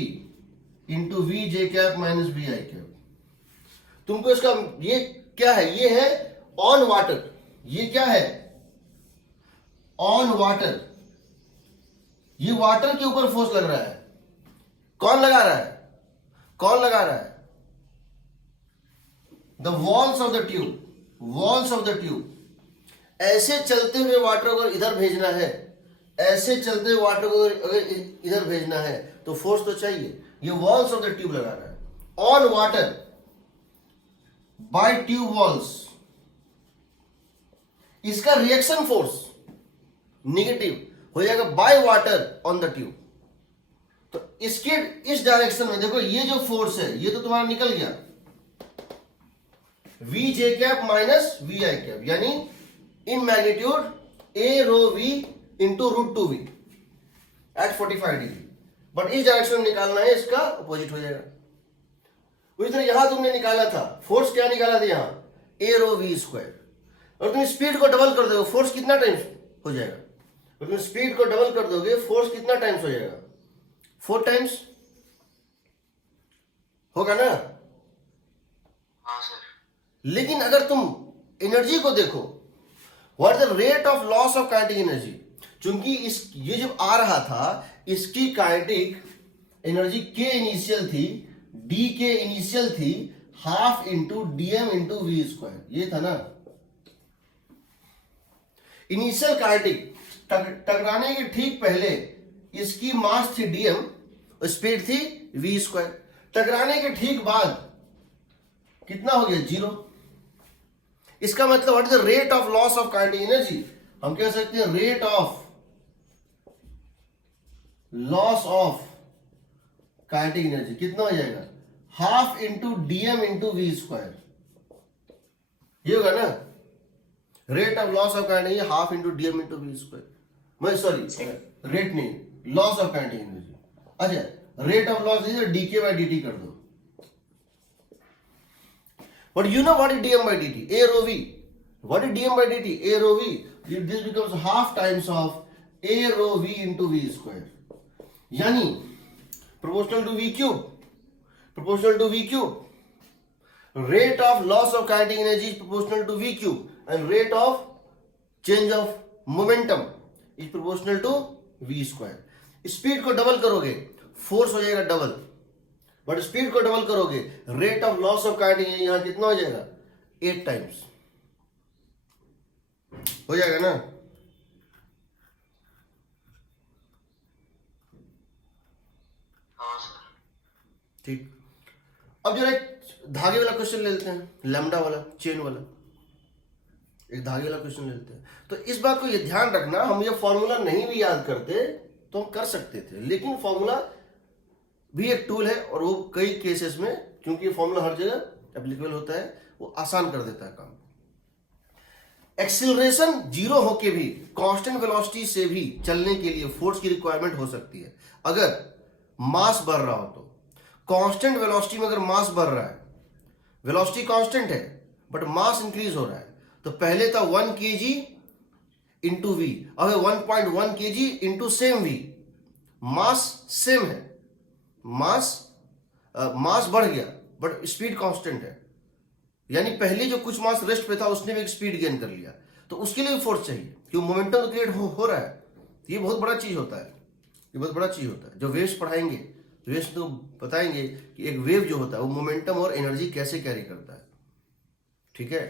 into we J cap minus we I cap. तुमको इसका ये क्या है? ये है ऑन वाटर। ये क्या है? On water. ये वाटर के ऊपर फोर्स लग रहा है। कौन लगा रहा है? कौन लगा रहा है? The walls of the tube, walls of the tube. ऐसे चलते हुए वाटर को अगर इधर भेजना है, ऐसे चलते हुए वाटर को अगर इधर भेजना है तो फोर्स तो चाहिए। ये वॉल्स ऑफ द ट्यूब लगा रहा है on water bye tube walls. इसका रिएक्शन फोर्स नेगेटिव हो जाएगा by water on the tube. तो इसके इस डायरेक्शन में देखो, ये जो फोर्स है ये तो तुम्हारा निकल गया v J cap minus we I cap, यानी in magnitude A rho we into root two v at 45 degree. But इस डायरेक्शन में निकालना है, इसका अपोजिट हो जाएगा। उसी तरह यहां तुमने निकाला था फोर्स, क्या निकाला था? यहां ए रो वी स्क्वायर। और तुम स्पीड को डबल कर दोगे, फोर्स कितना टाइम्स हो जाएगा? और तुम स्पीड को डबल कर दोगे, फोर्स कितना टाइम्स हो जाएगा? 4 टाइम्स होगा ना? हाँ सर। लेकिन अगर तुम एनर्जी को देखो, what the rate of loss of kinetic energy, चूंकि ये जब आ रहा था इसकी काइनेटिक एनर्जी के इनिशियल थी, डी के इनिशियल थी half into dm into v square. ये था ना इनिशियल काइनेटिक। टकराने के ठीक पहले इसकी मास थी डीएम, स्पीड थी वी स्क्वायर। टकराने के ठीक बाद कितना हो गया? 0। इसका मतलब what is the rate of loss of kinetic energy? हम कह सकते हैं rate of loss of kinetic energy कितना हो जाएगा? Half into dm into v square. ये होगा ना rate of loss of kinetic energy, half into dm into v square. मैं सॉरी, रेट नहीं, लॉस ऑफ काइनेटिक एनर्जी। अच्छा, rate of loss dk by D t कर दो। But you know what is dm by dt? A rho v. What is dm by dt? A rho v. This becomes half times of A rho v into v square. यानी proportional to v cube. Proportional to v cube. Rate of loss of kinetic energy is proportional to v cube, and rate of change of momentum is proportional to v square. Speed को double करोगे, force हो जाएगा double. But speed को double करोगे, rate of loss of kinetic यहां कितना हो जाएगा? 8 टाइम्स हो जाएगा ना? हाँ सर। ठीक। अब जरा एक धागे वाला क्वेश्चन ले लेते हैं, लैम्डा वाला, चेन वाला। एक धागे वाला क्वेश्चन ले लेते हैं। तो इस बात को ये ध्यान रखना, हम ये फॉर्मूला नहीं भी याद करते तो हम कर सकते थे, लेकिन फॉर्मूला भी एक टूल है और वो कई केसेस में, क्योंकि फॉर्मूला हर जगह एप्लीकेबल होता है, वो आसान कर देता है काम। एक्सीलरेशन 0 होके भी कांस्टेंट वेलोसिटी से भी चलने के लिए फोर्स की रिक्वायरमेंट हो सकती है अगर मास बढ़ रहा हो तो। कांस्टेंट वेलोसिटी में अगर मास बढ़ रहा है, वेलोसिटी कांस्टेंट है बट मास इंक्रीज हो रहा है, तो पहले था 1 kg इंटू वी, अब है 1.1 kg इंटू सेम वी। मास सेम है, मास मास बढ़ गया बट स्पीड कांस्टेंट है, यानी पहले जो कुछ मास रेस्ट पे था उसने भी एक स्पीड गेन कर लिया, तो उसके लिए फोर्स चाहिए क्यों, मोमेंटम क्रिएट हो रहा है। ये बहुत बड़ा चीज होता है, ये बहुत बड़ा चीज होता है। जो वेव्स पढ़ाएंगे, वेव्स तो बताएंगे कि एक वेव जो होता है वो मोमेंटम और एनर्जी कैसे कैरी करता है, ठीक है।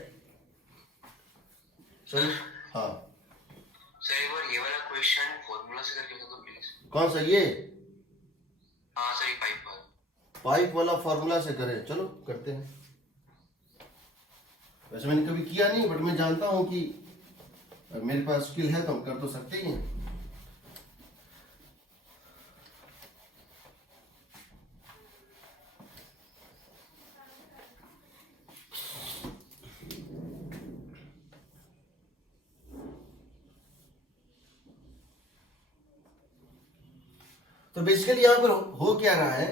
चलो हाँ सर एक बार ये वाला क्वेश्चन फॉर्मूला से करके बता दो प्लीज। कौन सा, ये हाँ सर ये पाइप वाला। पाइप वाला फॉर्मूला से करें, चलो करते हैं। वैसे मैंने कभी किया नहीं बट मैं जानता हूं कि मेरे पास स्किल है तो हम कर तो सकते ही हैं। तो बेसिकली यहां पर हो क्या रहा है,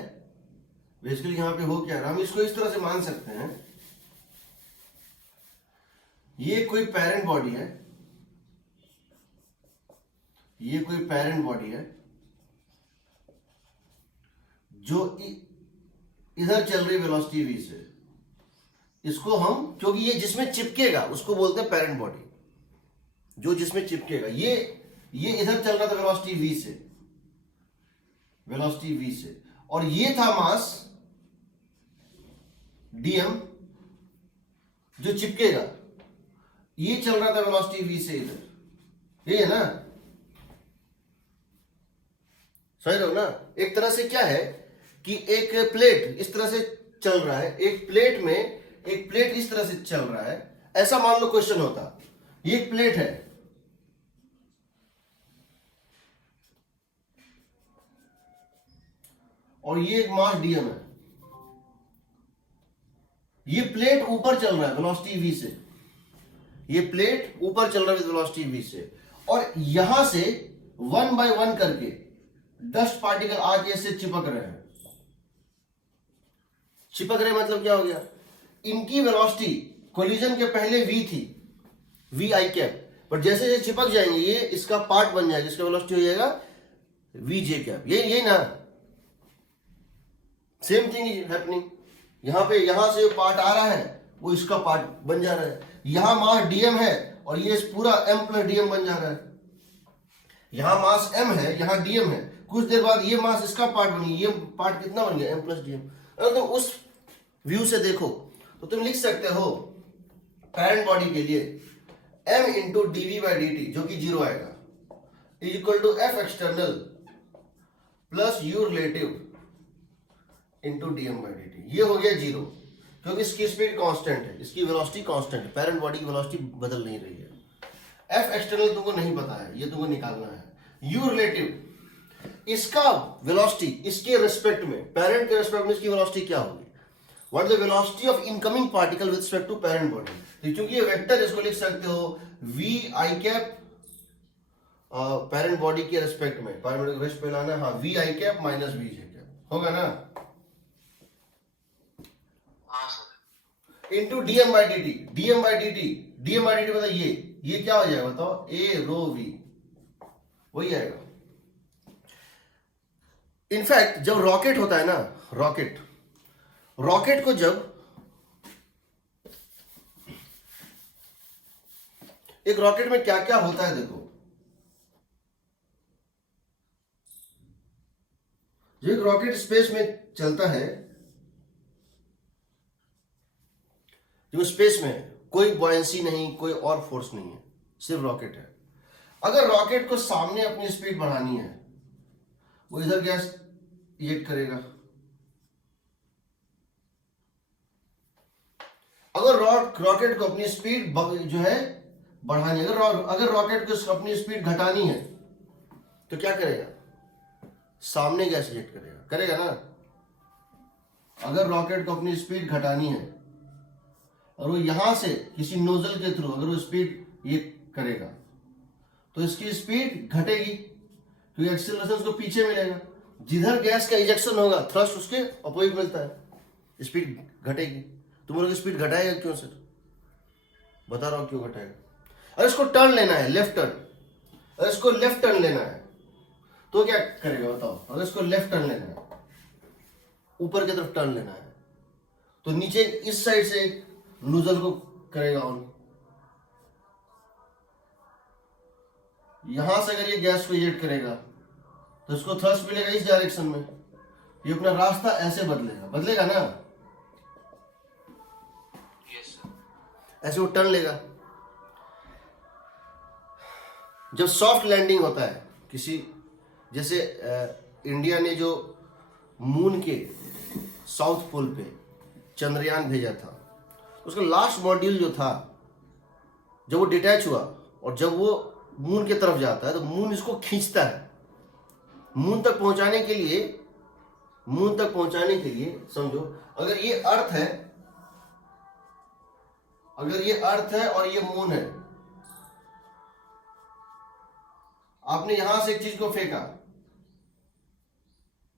बेसिकली यहां पे हो क्या रहा है, हम इसको इस तरह से मान सकते हैं, ये कोई पेरेंट बॉडी है, ये कोई पेरेंट बॉडी है जो इधर चल रही वेलोसिटी v से, इसको हम, क्योंकि ये जिसमें चिपकेगा उसको बोलते हैं पेरेंट बॉडी, जो जिसमें चिपकेगा। ये इधर चल रहा था वेलोसिटी v से, वेलोसिटी v से, और ये था मास dm जो चिपकेगा, ये चल रहा था वेलोसिटी v से इधर, ये है ना, सही रहो ना। एक तरह से क्या है कि एक प्लेट इस तरह से चल रहा है, एक प्लेट में एक प्लेट इस तरह से चल रहा है, ऐसा मान लो क्वेश्चन होता, ये एक प्लेट है, और ये एक मास dm है, ये प्लेट ऊपर चल रहा है वेलोसिटी v से, ये प्लेट ऊपर चल रहा है वेलोसिटी v से, और यहां से 1 बाय 1 करके डस्ट पार्टिकल आके इससे चिपक रहे हैं। चिपक रहे मतलब क्या हो गया, इनकी वेलोसिटी कोलिजन के पहले v थी, v आई कैप, पर जैसे जैसे चिपक जाएंगे ये इसका पार्ट बन जाएगा, जिसका वेलोसिटी हो जाएगा v j कैप। ये ना सेम थिंग इज हैपनिंग, यहां से पार्ट आ रहा है वो इसका पार्ट बन जा रहा है, यहां मास dm है और ये पूरा m प्लस dm बन जा रहा है, यहां मास m है, यहां dm है, कुछ देर बाद ये मास इसका पार्ट बनी, ये पार्ट कितना बन गया m प्लस dm। अगर तुम उस व्यू से देखो तो तुम लिख सकते हो पेरेंट बॉडी के लिए m into dv by dt जो कि 0 आएगा is equal to f external plus u relative into dm by dt। ये हो गया 0 क्योंकि इसकी स्पीड कांस्टेंट है, इसकी वेलोसिटी कांस्टेंट है, पेरेंट बॉडी की वेलोसिटी बदल नहीं रही है। f एक्सटर्नल तुमको नहीं पता है, ये तुमको निकालना है। u रिलेटिव इसका वेलोसिटी इसके रिस्पेक्ट में, पेरेंट के रिस्पेक्ट में इसकी वेलोसिटी क्या होगी, what is the velocity of incoming particle with respect to parent body. तो क्योंकि ये वेक्टर, इसको लिख सकते हो v i cap parent body के रिस्पेक्ट में, पेरेंट बॉडी को रिस्पेक्ट पे लाना, हाँ v i cap minus v j cap होगा ना, into dm by dt, dm by dt, dm by dt बताओ ये क्या हो जाएगा बताओ, a रो v, वही आएगा। इनफैक्ट जब रॉकेट होता है ना, रॉकेट को जब एक रॉकेट में क्या क्या होता है देखो, जो एक रॉकेट स्पेस में चलता है, जो स्पेस में कोई बॉयंसी नहीं, कोई और फोर्स नहीं है, सिर्फ रॉकेट है। अगर रॉकेट को सामने अपनी स्पीड बढ़ानी है, वो इधर गैस इजेक्ट करेगा। अगर रॉकेट को अपनी स्पीड जो है बढ़ानी है, अगर रॉकेट को अपनी स्पीड घटानी है तो क्या करेगा, सामने गैस इजेक्ट करेगा ना। अगर रॉकेट को अपनी स्पीड घटानी है और वो यहां से किसी नोजल के थ्रू अगर वो स्पीड ये करेगा तो इसकी स्पीड घटेगी, क्योंकि एक्सीलरेशन उसको पीछे मिलेगा। जिधर गैस का इजेक्शन होगा थ्रस्ट उसके अपोजिट मिलता है, स्पीड घटेगी। तुम लोग स्पीड घटाएगा क्यों सर, बता रहा हूं क्यों घटाएगा। अगर इसको टर्न लेना है, लेफ्ट टर्न, अगर इसको लेफ्ट टर्न लेना है तो क्या करेगा बताओ। अगर इसको लेफ्ट टर्न लेना है, ऊपर की तरफ टर्न लेना है, तो नीचे इस साइड से नोजल को करेगा ऑन। यहां से अगर ये गैस को इजेक्ट करेगा तो इसको थ्रस्ट मिलेगा इस डायरेक्शन में, ये अपना रास्ता ऐसे बदलेगा, बदलेगा ना, यस सर। ऐसे वो टर्न लेगा। जब सॉफ्ट लैंडिंग होता है किसी, जैसे इंडिया ने जो मून के साउथ पोल पे चंद्रयान भेजा था, उसका लास्ट मॉड्यूल जो था, जब वो डिटैच हुआ और जब वो मून की तरफ जाता है तो मून इसको खींचता है। मून तक पहुंचाने के लिए समझो, अगर ये अर्थ है, और ये मून है, आपने यहां से एक चीज को फेंका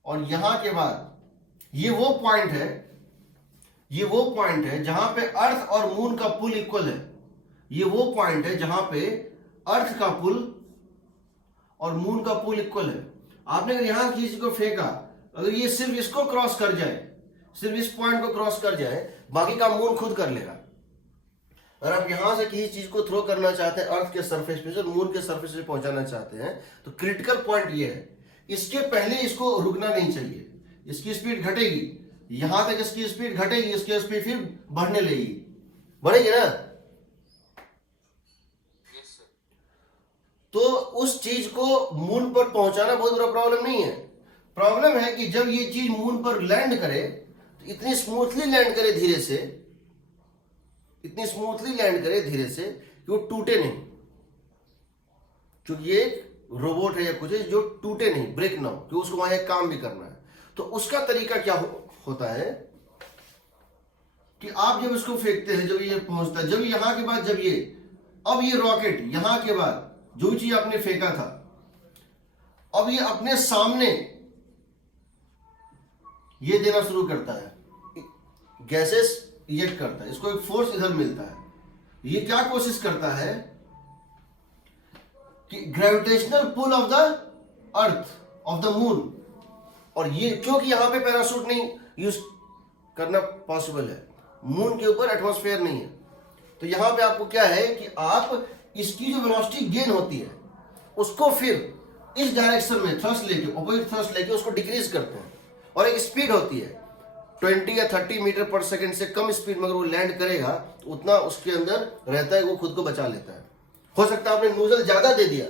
और यहां के बाद ये वो पॉइंट है जहां पे अर्थ और मून का पुल इक्वल है। ये वो पॉइंट है जहां पे अर्थ का पुल और मून का पुल इक्वल है। आपने अगर यहां किसी को फेंका, अगर ये सिर्फ इसको क्रॉस कर जाए, सिर्फ इस पॉइंट को क्रॉस कर जाए, बाकी का मून खुद कर लेगा। अगर आप यहां से किसी चीज को थ्रो करना चाहते हैं अर्थ के सरफेस पे से, मून के सरफेस पे पहुंचाना चाहते हैं, तो क्रिटिकल पॉइंट ये है, इसके पहले इसको रुकना नहीं चाहिए। इसकी स्पीड घटेगी, यहां तक इसकी स्पीड घटेगी, इसकी स्पीड फिर बढ़ने लगेगी, बढ़ेगी ना। Yes sir. तो उस चीज को मून पर पहुंचाना बहुत बड़ा प्रॉब्लम नहीं है। प्रॉब्लम है कि जब ये चीज मून पर लैंड करे तो इतनी स्मूथली लैंड करे धीरे से, इतनी स्मूथली लैंड करे धीरे से कि वो टूटे नहीं, क्योंकि ये एक रोबोट है या कुछ है जो टूटे नहीं, ब्रेक ना हो, कि उसको वहां एक काम भी करना है। तो उसका तरीका क्या होता है कि आप जब इसको फेंकते हैं, जब ये पहुंचता है, जब यहां के बाद, जब ये, अब ये रॉकेट यहां के बाद जो चीज आपने फेंका था, अब ये अपने सामने ये देना शुरू करता है, गैसेस इजेक्ट करता है, इसको एक फोर्स इधर मिलता है। ये क्या कोशिश करता है कि gravitational pull of the Earth, of the Moon, और ये क्योंकि यहां पे पैराशूट नहीं यूज करना पॉसिबल है, मून के ऊपर एटमॉस्फेयर नहीं है, तो यहां पे आपको क्या है कि आप इसकी जो वेलोसिटी गेन होती है उसको फिर इस डायरेक्शन में थ्रस्ट लेके, अपोजिट थ्रस्ट लेके उसको डिक्रीज करते हैं, और एक स्पीड होती है 20 या 30 मीटर पर सेकंड से कम स्पीड में अगर वो लैंड करेगा तो उतना उसके अंदर रहता है, वो खुद को बचा लेता है। हो सकता है आपने नोजल ज्यादा दे दिया,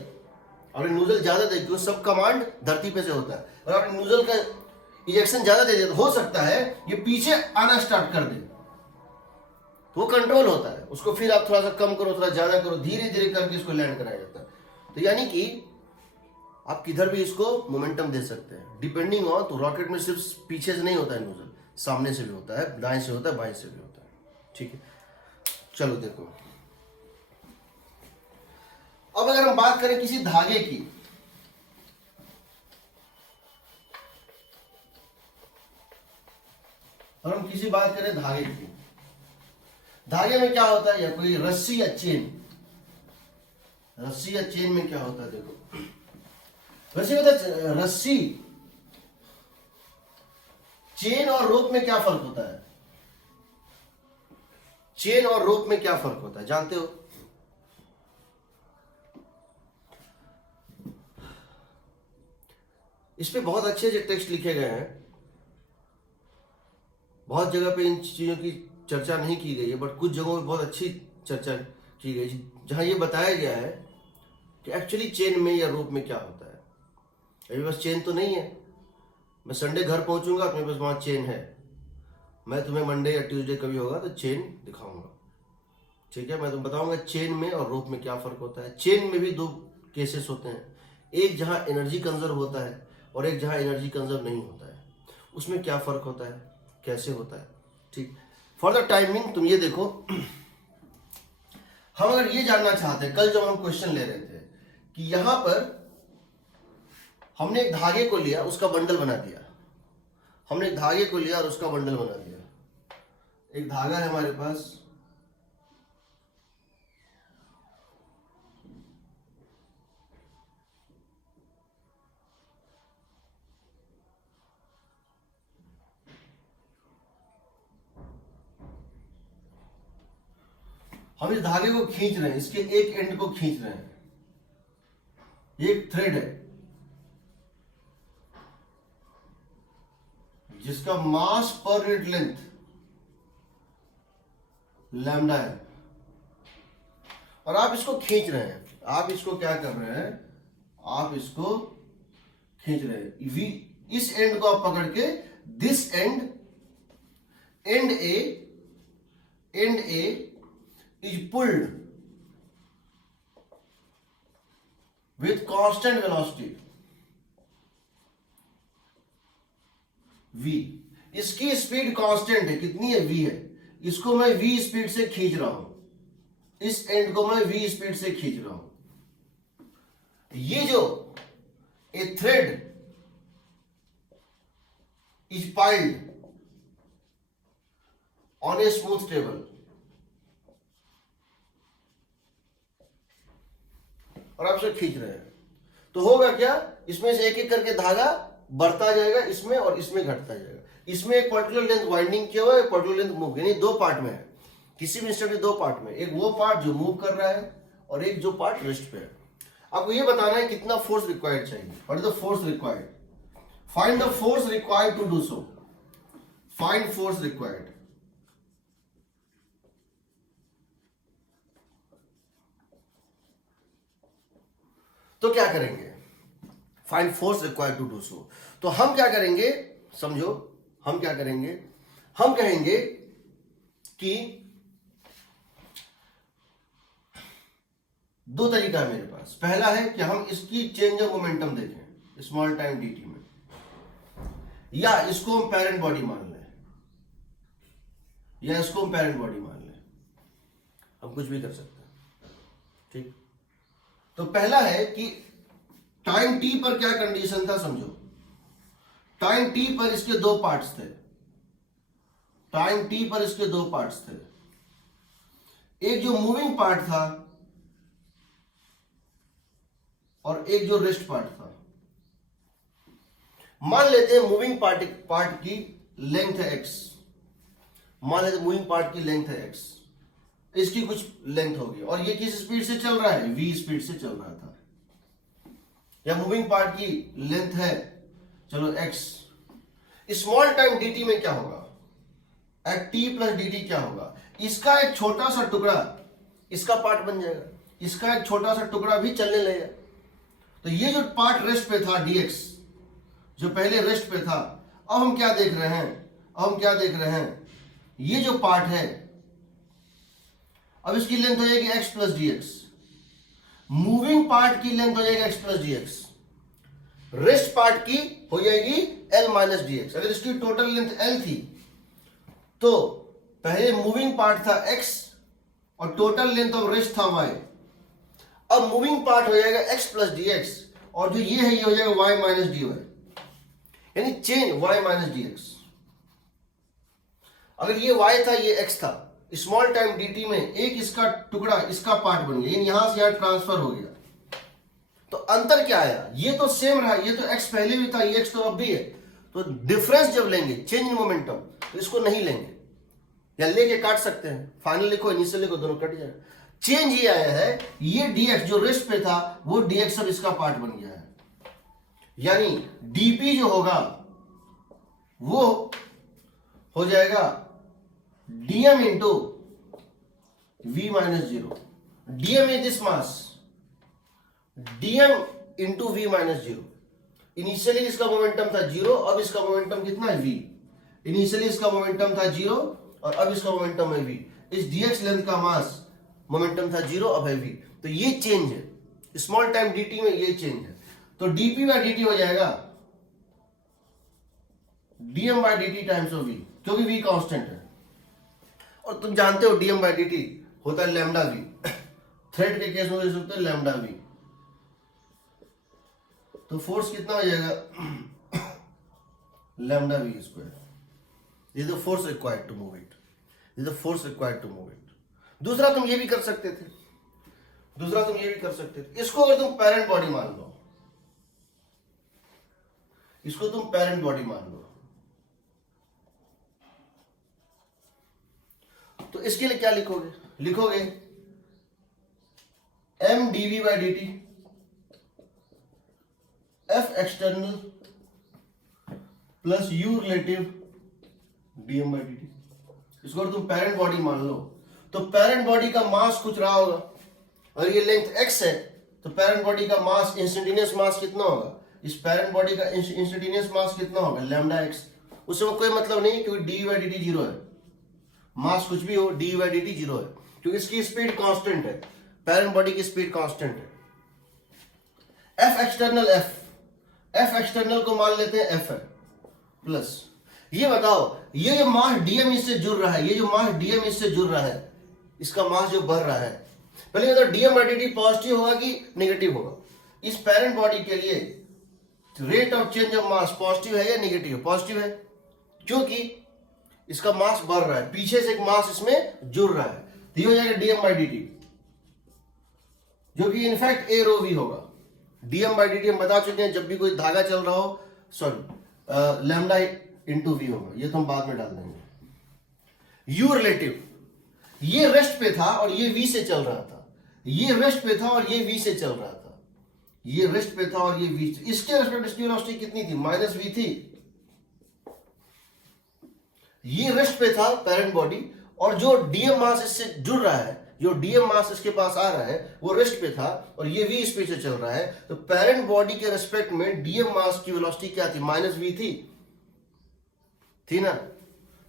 आपने नोजल ज्यादा दे दिया, सब कमांड धरती पे से होता है, और आपने नोजल का इंजेक्शन ज्यादा दे दिया तो हो सकता है ये पीछे आना स्टार्ट कर दे, तो वो कंट्रोल होता है, उसको फिर आप थोड़ा सा कम करो, थोड़ा ज्यादा करो, धीरे धीरे करके इसको लैंड कराया जाता है। तो यानी कि आप किधर भी इसको मोमेंटम दे सकते हैं डिपेंडिंग ऑन, तो रॉकेट में सिर्फ पीछे से नहीं होता है नोजल, सामने से भी होता है, दाएं से होता है, बाएं से भी होता है। ठीक है, चलो देखो, अब अगर हम बात करें किसी धागे की, और हम किसी बात करें धागे की, धागे में क्या होता है, या कोई रस्सी या चेन, रस्सी या चेन में क्या होता है, देखो रस्सी होता है, रस्सी, चेन और रोप में क्या फर्क होता है, चेन और रोप में क्या फर्क होता है जानते हो? इस पे बहुत अच्छे अच्छे टेक्स्ट लिखे गए हैं, बहुत जगह पे इन चीजों की चर्चा नहीं की गई है, बट कुछ जगहों पे बहुत अच्छी चर्चा की गई जहां ये बताया गया है कि एक्चुअली चेन में या रोप में क्या होता है। अभी बस चेन तो नहीं है, मैं संडे घर पहुंचूंगा, अपने पास वहां चेन है, मैं तुम्हें मंडे या ट्यूसडे कभी होगा तो चेन दिखाऊंगा, ठीक है, मैं तुम्हें बताऊंगा चेन में और रोप में क्या फर्क होता है। चेन में भी दो केसेस होते हैं, एक जहां एनर्जी कंजर्व होता है और एक जहां एनर्जी कंजर्व नहीं होता है, उसमें क्या फर्क होता है, कैसे होता है। ठीक, फॉर द टाइमिंग तुम ये देखो, हम अगर ये जानना चाहते हैं, कल जब हम क्वेश्चन ले रहे थे कि यहां पर हमने एक धागे को लिया, उसका बंडल बना दिया, हमने एक धागे को लिया और उसका बंडल बना दिया, एक धागा है हमारे पास, हम इस धागे को खींच रहे हैं, इसके एक एंड को खींच रहे हैं, ये एक थ्रेड है जिसका मास पर यूनिट लेंथ लैम्डा है, और आप इसको खींच रहे हैं। आप इसको क्या कर रहे हैं, आप इसको खींच रहे हैं। वी इस एंड को आप पकड़ के, this and A is pulled with constant velocity v। इसकी स्पीड कांस्टेंट है, कितनी है, v है। इसको मैं v स्पीड से खींच रहा हूं, इस एंड को मैं v स्पीड से खींच रहा हूं। ये जो a thread is piled on a smooth table, और आप इसे खींच रहे हैं, तो होगा क्या, इसमें से एक एक करके धागा बढ़ता जाएगा, इसमें और इसमें घटता जाएगा। इसमें एक पर्टिकुलर लेंथ वाइंडिंग किया हुआ है, पर्टिकुलर लेंथ मूव, यानी दो पार्ट में है। किसी भी इंस्ट्रूमेंट के दो पार्ट में, एक वो पार्ट जो मूव कर रहा है और एक जो पार्ट रेस्ट पे है। आपको ये बताना है कितना फोर्स रिक्वायर्ड चाहिए। What is the force required? Find the force required to do so. Find force required. तो क्या करेंगे? Find force required to do so. तो हम क्या करेंगे, समझो, हम क्या करेंगे, हम कहेंगे कि दो तरीका है मेरे पास। पहला है कि हम इसकी चेंज ऑफ मोमेंटम देखें स्मॉल टाइम dt में, या इसको हम पेरेंट बॉडी मान लें, या इसको हम पेरेंट बॉडी मान लें, हम कुछ भी कर सकते हैं, ठीक। तो पहला है कि टाइम t पर क्या कंडीशन था, समझो। टाइम t पर इसके दो पार्ट्स थे, टाइम t पर इसके दो पार्ट्स थे। एक जो मूविंग पार्ट था और एक जो रेस्ट पार्ट था। मान लेते हैं मूविंग पार्ट की लेंथ है x, मान लेते हैं मूविंग पार्ट की लेंथ है x, इसकी कुछ लेंथ होगी, और ये किस स्पीड से चल रहा है, v स्पीड से चल रहा था। या मूविंग पार्ट की लेंथ है, चलो x। स्मॉल टाइम dt में क्या होगा, एट t प्लस dt क्या होगा, इसका एक छोटा सा टुकड़ा इसका पार्ट बन जाएगा, इसका एक छोटा सा टुकड़ा भी चलने लगेगा। तो ये जो पार्ट रेस्ट पे था dx, जो पहले रेस्ट पे था, अब हम क्या देख रहे हैं, अब हम क्या देख रहे हैं, ये जो पार्ट है अब इसकी लेंथ हो जाएगी x plus dx। Moving part की लेंथ हो जाएगी x plus dx, rest part की हो जाएगी l माइनस dx। अगर इसकी टोटल लेंथ l थी तो पहले मूविंग पार्ट था x और टोटल लेंथ ऑफ रेस्ट था y। अब मूविंग पार्ट हो जाएगा x प्लस dx, और जो ये है ये हो जाएगा y माइनस dy, यानी चेंज y माइनस dx। अगर ये y था ये x था, स्मॉल टाइम dt में एक इसका टुकड़ा इसका पार्ट बन गया, यानी यहां से यहां ट्रांसफर हो गया। तो अंतर क्या आया, ये तो सेम रहा, ये तो x पहले भी था, ये x तो अब भी है। तो डिफरेंस जब लेंगे, चेंज इन मोमेंटम, तो इसको नहीं लेंगे, या लेके काट सकते हैं, फाइनल लिखो इनिशियल लिखो, दोनों कट जाएगा। चेंज ये आया है, ये dx जो रेस्ट पे था वो dx अब इसका पार्ट बन गया है, यानी dp जो होगा वो हो जाएगा dm into v minus zero. dm is this mass, dm into v minus zero. Initially इसका मोमेंटम था जीरो, अब इसका मोमेंटम कितना है v। इनिशियली इसका मोमेंटम था जीरो और अब इसका मोमेंटम है v। इस dx लेंथ का मास मोमेंटम था जीरो, अब है v। तो ये चेंज है स्मॉल टाइम dt में, ये चेंज है। तो dp बाय dt हो जाएगा dm by dt times of v, क्योंकि v कांस्टेंट है। और तुम जानते हो dm बाय dt होता है लैम्डा v, थ्रेड के केस में होता है लैम्डा v। तो फोर्स कितना हो जाएगा, lambda v square. This is the force required to move it, this is the force required to move it. दूसरा तुम ये भी कर सकते थे, दूसरा तुम ये भी कर सकते थे, इसको अगर तुम पेरेंट बॉडी मान लो, इसको तुम पेरेंट बॉडी मान लो, तो इसके लिए क्या लिखोगे, लिखोगे m dv by dt, f external plus u relative dm by dt। इसको अगर तुम पेरेंट बॉडी मान लो तो पेरेंट बॉडी का मास कुछ रहा होगा, और ये लेंथ x है तो पेरेंट बॉडी का मास, इंस्टेंटेनियस मास कितना होगा, इस पेरेंट बॉडी का इंस्टेंटेनियस मास कितना होगा, लैम्डा x। उससे कोई मतलब नहीं क्योंकि D by D T zero है, मास कुछ भी हो D by D T zero है, क्योंकि इसकी स्पीड कांस्टेंट है, पेरेंट बॉडी की स्पीड कांस्टेंट है। एफ एक्सटर्नल, एफ एक्सटर्नल को मान लेते हैं एफ है, प्लस ये बताओ ये जो मास डीएम इससे जुड़ रहा है, ये जो मास डीएम इससे जुड़ रहा है, इसका मास जो बढ़ रहा है, पहले ये तो DM by D T positive होगा कि नेगेटिव होगा। इस पेरेंट बॉडी के लिए rate of change of mass positive है या नेगेटिव? पॉजिटिव है, क्योंकि इसका मास बढ़ रहा है, पीछे से एक मास इसमें जुड़ रहा है, तो ये हो जाएगा डीएम बाई डी टी, जो कि इनफैक्ट ए रो वी होगा। डीएम बाई डी टी हम बता चुके हैं, जब भी कोई धागा चल रहा हो, सॉरी लैम्डा इंटू वी होगा, ये तो हम बाद में डाल देंगे। यू रिलेटिव, ये रेस्ट पे था और ये वी से चल रहा था, ये रेस्ट पे था और ये वी से चल रहा था, ये रेस्ट पे था और ये वी, इसके रेस्पेक्ट इसकी वेलोसिटी कितनी थी, माइनस वी थी। ये रेस्ट पे था पेरेंट बॉडी, और जो डीएम मास इससे जुड़ रहा है, जो डीएम मास इसके पास आ रहा है वो रेस्ट पे था और ये वी स्पीड से चल रहा है, तो पेरेंट बॉडी के रेस्पेक्ट में डीएम मास की वेलोसिटी क्या थी, माइनस वी थी ना।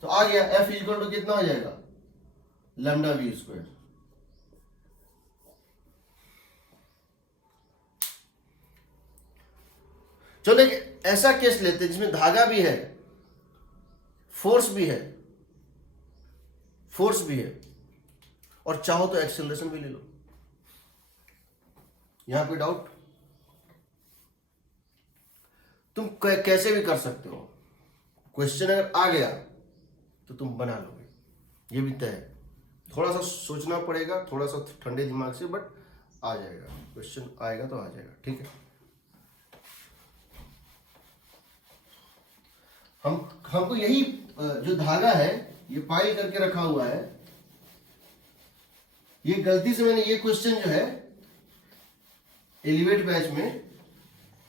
तो आ गया एफ इक्वल टू कितना हो जाएगा, लैम्डा वी स्क्वायर। चलो एक ऐसा केस लेते हैं जिसमें धागा भी है, फोर्स भी है, फोर्स भी है, और चाहो तो एक्सेलरेशन भी ले लो। यहां पे डाउट? तुम कैसे भी कर सकते हो, क्वेश्चन अगर आ गया तो तुम बना लोगे, ये भी तय है। थोड़ा सा सोचना पड़ेगा, थोड़ा सा ठंडे दिमाग से, बट आ जाएगा, क्वेश्चन आएगा तो आ जाएगा, ठीक है। हमको यही जो धागा है ये पाइल करके रखा हुआ है, ये गलती से मैंने ये क्वेश्चन जो है एलिवेट बैच में,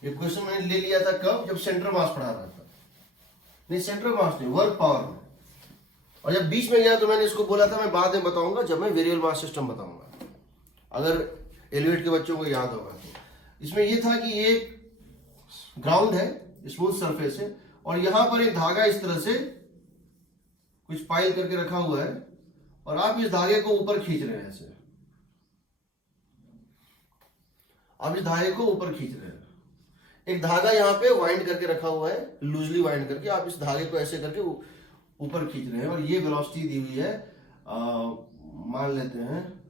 ये क्वेश्चन मैंने ले लिया था कब, जब सेंट्रल मास पढ़ा रहा था, नहीं सेंट्रल मास नहीं, वर्क पावर में, और जब बीच में गया तो मैंने इसको बोला था मैं बाद में बताऊंगा जब मैं वेरिएबल मास सिस्टम बताऊंगा, अगर एलिवेट के बच्चों को याद होगा तो। इसमें ये था कि ये ग्राउंड है, स्मूथ सरफेस है, और यहां पर एक धागा इस तरह से कुछ पाइल करके रखा हुआ है, और आप इस धागे को ऊपर खींच रहे हैं ऐसे, आप इस धागे को ऊपर खींच रहे हैं, एक धागा यहां पे वाइंड करके रखा हुआ है, लूजली वाइंड करके आप इस धागे को ऐसे करके ऊपर खींच रहे हैं, और ये वेलोसिटी दी हुई है, मान लेते हैं।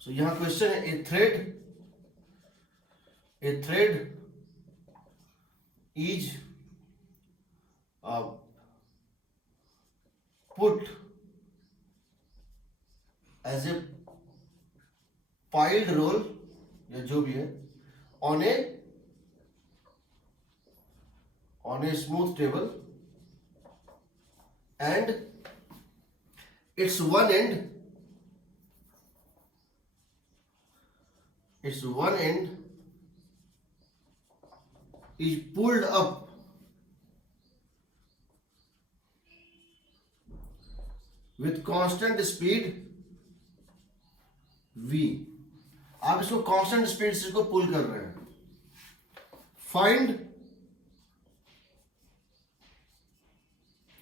सो यहां क्वेश्चन है, a thread is put as a piled roll या जो भी है on a smooth table, and its one end is pulled up with constant speed v। आप इसको कांस्टेंट स्पीड से इसको पुल कर रहे हैं। Find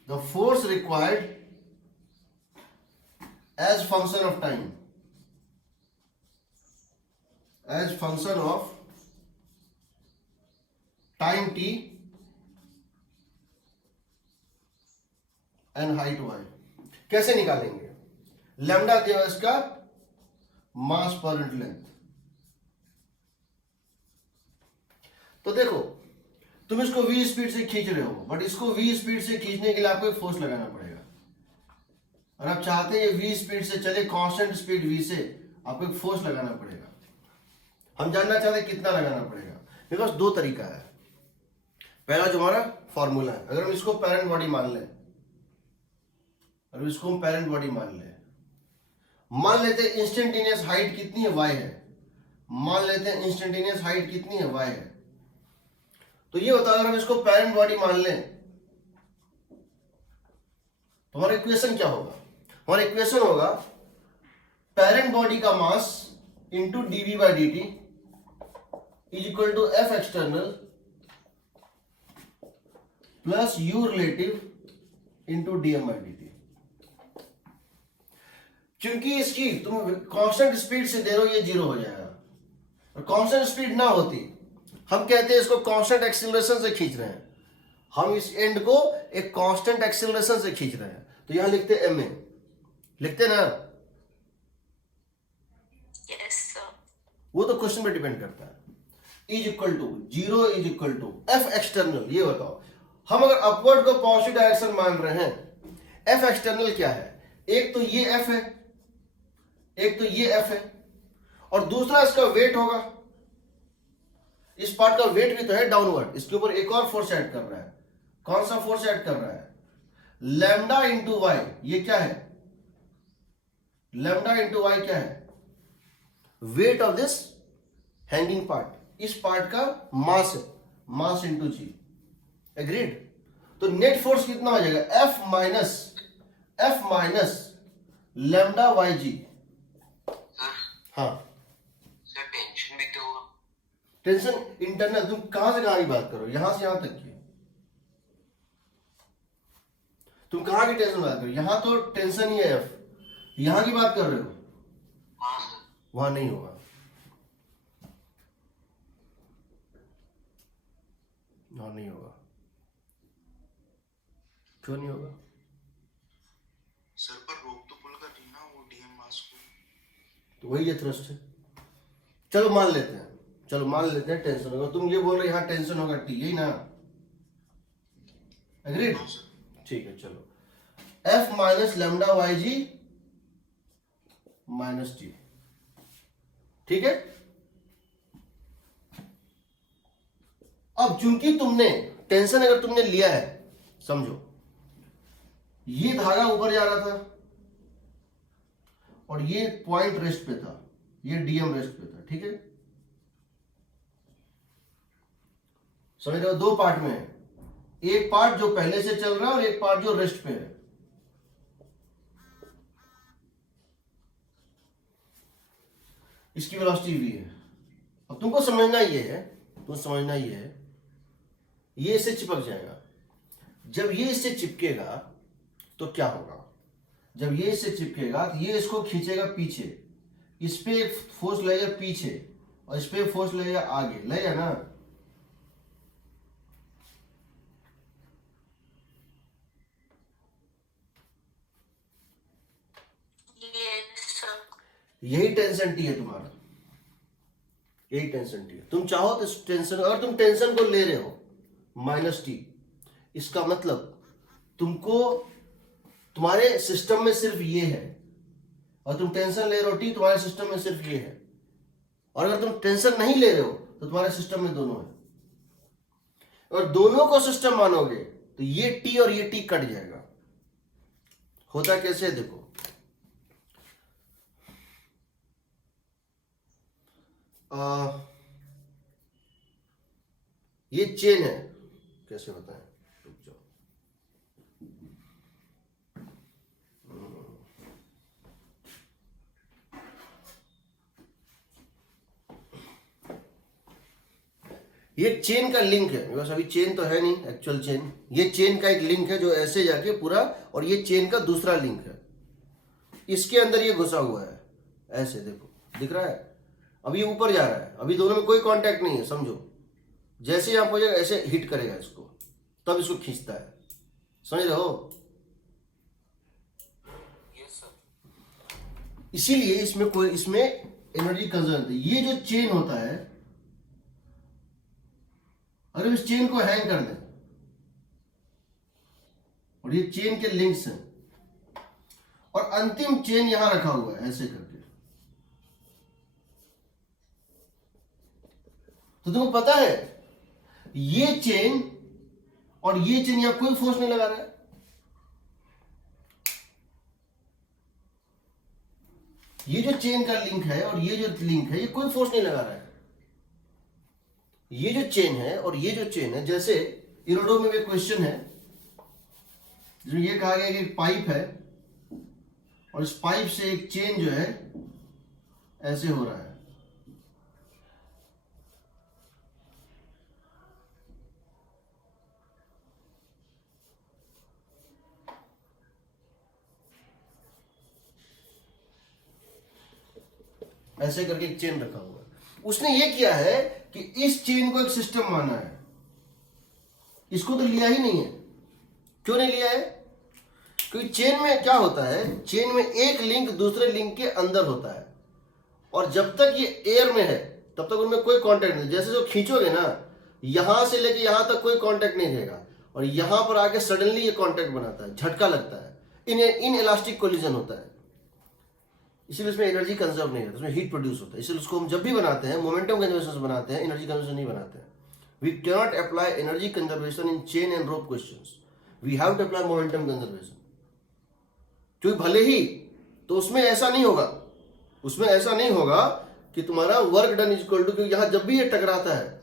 the force required as function of time, as function of time t and height y। कैसे निकालेंगे? Lambda दिया इसका मास पर यूनिट लेंथ। तो देखो तुम इसको v स्पीड से खींच रहे हो, बट इसको v स्पीड से खींचने के लिए आपको एक फोर्स लगाना पड़ेगा, और आप चाहते हैं v स्पीड से चले, कांस्टेंट स्पीड v से, आपको एक फोर्स लगाना पड़ेगा। हम जानना चाहते हैं कितना लगाना पड़ेगा। मेरे पास दो तरीका है। पहला जो हमारा फॉर्मूला है, अगर हम इसको पेरेंट बॉडी मान लें, इसको हम पेरेंट बॉडी मान लेते इंस्टेंटेनियस हाइट कितनी है, y है, मान लेते हैं इंस्टेंटेनियस हाइट कितनी है, y है। तो ये होता है अगर हम इसको पेरेंट बॉडी मान लें तो हमारा इक्वेशन क्या होगा, हमारा इक्वेशन होगा पेरेंट बॉडी का mass into dv by D t is equal to F external plus u relative into dm by D t. क्योंकि इसकी तुम कांस्टेंट स्पीड से दे रहे हो, ये जीरो हो जाएगा, और कांस्टेंट स्पीड ना होती हम कहते हैं इसको कांस्टेंट एक्सीलरेशन से खींच रहे हैं, हम इस एंड को एक कांस्टेंट एक्सीलरेशन से खींच रहे हैं। तो यहां लिखते एम ए, लिखते ना, Yes, sir. वो तो क्वेश्चन पे डिपेंड करता है। Is equal to zero is equal to F external. ये बताओ हम अगर अपवर्ड को पॉजिटिव डायरेक्शन मान रहे हैं, एफ एक्सटर्नल क्या है, एक तो ये एफ है, एक तो ये एफ है, और दूसरा इसका वेट होगा, इस पार्ट का वेट भी तो है डाउनवर्ड, इसके ऊपर एक और फोर्स ऐड कर रहा है। कौन सा फोर्स ऐड कर रहा है, लैम्डा इंटू वाई। ये क्या है, लैम्डा इंटू वाई क्या है, weight of this hanging part, इस पार्ट का मास है, मास इंटू जी। एग्रीड। तो नेट फोर्स कितना हो जाएगा, एफ माइनस लैम्डा वाई जी। सर हाँ सर टेंशन भी तो होगा। टेंशन इंटरनल, तुम कहां से कहां की बात करो, यहां से यहां तक की, तुम कहां की टेंशन बात करो, यहां तो टेंशन ही है एफ, यहां की बात कर रहे हो, हाँ सर। वहां नहीं होगा, वहां नहीं होगा। क्यों नहीं होगा, सर पर रोक तो पुल कर दी ना वो डीएम मास को। तो वही है थ्रस्ट है। चलो मान लेते हैं, चलो मान लेते हैं टेंशन होगा, तुम ये बोल रहे यहां टेंशन होगा टी, यही ना, एग्रीड। हाँ सर। ठीक है, चलो F minus lambda y g minus T, ठीक है। अब चूंकि तुमने टेंशन अगर तुमने लिया है, समझो ये धागा ऊपर जा रहा था और ये पॉइंट रेस्ट पे था, ये डीएम रेस्ट पे था, ठीक है। समझ रहे हो, दो पार्ट में है, एक पार्ट जो पहले से चल रहा है और एक पार्ट जो रेस्ट पे है। इसकी वेलोसिटी भी है। अब तुमको समझना ये है, तुम समझना ये है, ये इससे चिपक जाएगा, जब ये इससे चिपकेगा तो क्या होगा, जब ये इससे चिपकेगा तो ये इसको खींचेगा पीछे, इस पे एक फोर्स लगेगा पीछे और इस पे फोर्स लगेगा आगे, लगेगा ना। Yes, sir. यही टेंशन टी है तुम्हारा, यही टेंशन टी है। तुम चाहो तो इस टेंशन, अगर तुम टेंशन को ले रहे हो माइनस टी, इसका मतलब तुमको तुम्हारे सिस्टम में सिर्फ ये है, और तुम टेंशन ले रहे हो टी, तुम्हारे सिस्टम में सिर्फ ये है। और अगर तुम टेंशन नहीं ले रहे हो तो तुम्हारे सिस्टम में दोनों है, और दोनों को सिस्टम मानोगे तो ये टी और ये टी कट जाएगा। होता कैसे है देखो, ये चेन है, कैसे बताएं, रुक जाओ। ये चेन का लिंक है, बस अभी चेन तो है नहीं एक्चुअल चेन, ये चेन का एक लिंक है जो ऐसे जाके पूरा, और ये चेन का दूसरा लिंक है, इसके अंदर ये घुसा हुआ है, ऐसे देखो दिख रहा है। अभी ये ऊपर जा रहा है, अभी दोनों में कोई कांटेक्ट नहीं है, समझो जैसे ही आप हो जाएगा ऐसे हिट करेगा इसको, तब इसको खींचता है, समझ रहे हो। Yes sir. इसीलिए इसमें कोई, इसमें एनर्जी कंजर्व है। ये जो चेन होता है, अगर इस चेन को हैंग कर दें, और ये चेन के लिंक्स हैं, और अंतिम चेन यहां रखा हुआ है ऐसे करके, तो तुमको पता है ये चेन और ये चेन, यहां कोई फोर्स नहीं लगा रहा है, ये जो चेन का लिंक है और ये जो लिंक है, ये कोई फोर्स नहीं लगा रहा है। ये जो चेन है और ये जो चेन है, जैसे इरोडो में भी क्वेश्चन है जो ये कहा गया कि एक पाइप है और इस पाइप से एक चेन जो है ऐसे हो रहा है। ऐसे करके एक चेन रखा हुआ है। उसने ये किया है कि इस चेन को एक सिस्टम माना है, इसको तो लिया ही नहीं है। क्यों नहीं लिया है? क्योंकि चेन में क्या होता है, चेन में एक लिंक दूसरे लिंक के अंदर होता है और जब तक ये एयर में है तब तक उनमें कोई कांटेक्ट नहीं। जैसे जो खींचोगे ना, यहां से लेके यहां तक कोई कांटेक्ट नहीं रहेगा और यहां पर आके सडनली ये कांटेक्ट बनाता है, झटका लगता है, इन इलास्टिक कोलिजन होता है। इसीलिए उसमें एनर्जी कंजर्व नहीं होता, उसमें हीट प्रोड्यूस होता है। इसलिए उसको हम जब भी बनाते हैं मोमेंटम कंजर्वेशन बनाते हैं, एनर्जी कंजर्वेशन नहीं बनाते हैं। We cannot apply energy conservation in chain and rope questions, we have to apply momentum conservation. क्योंकि भले ही तो उसमें ऐसा नहीं होगा, उसमें ऐसा नहीं होगा कि तुम्हारा work done is equal to, क्योंकि यहां जब भी ये टकराता है,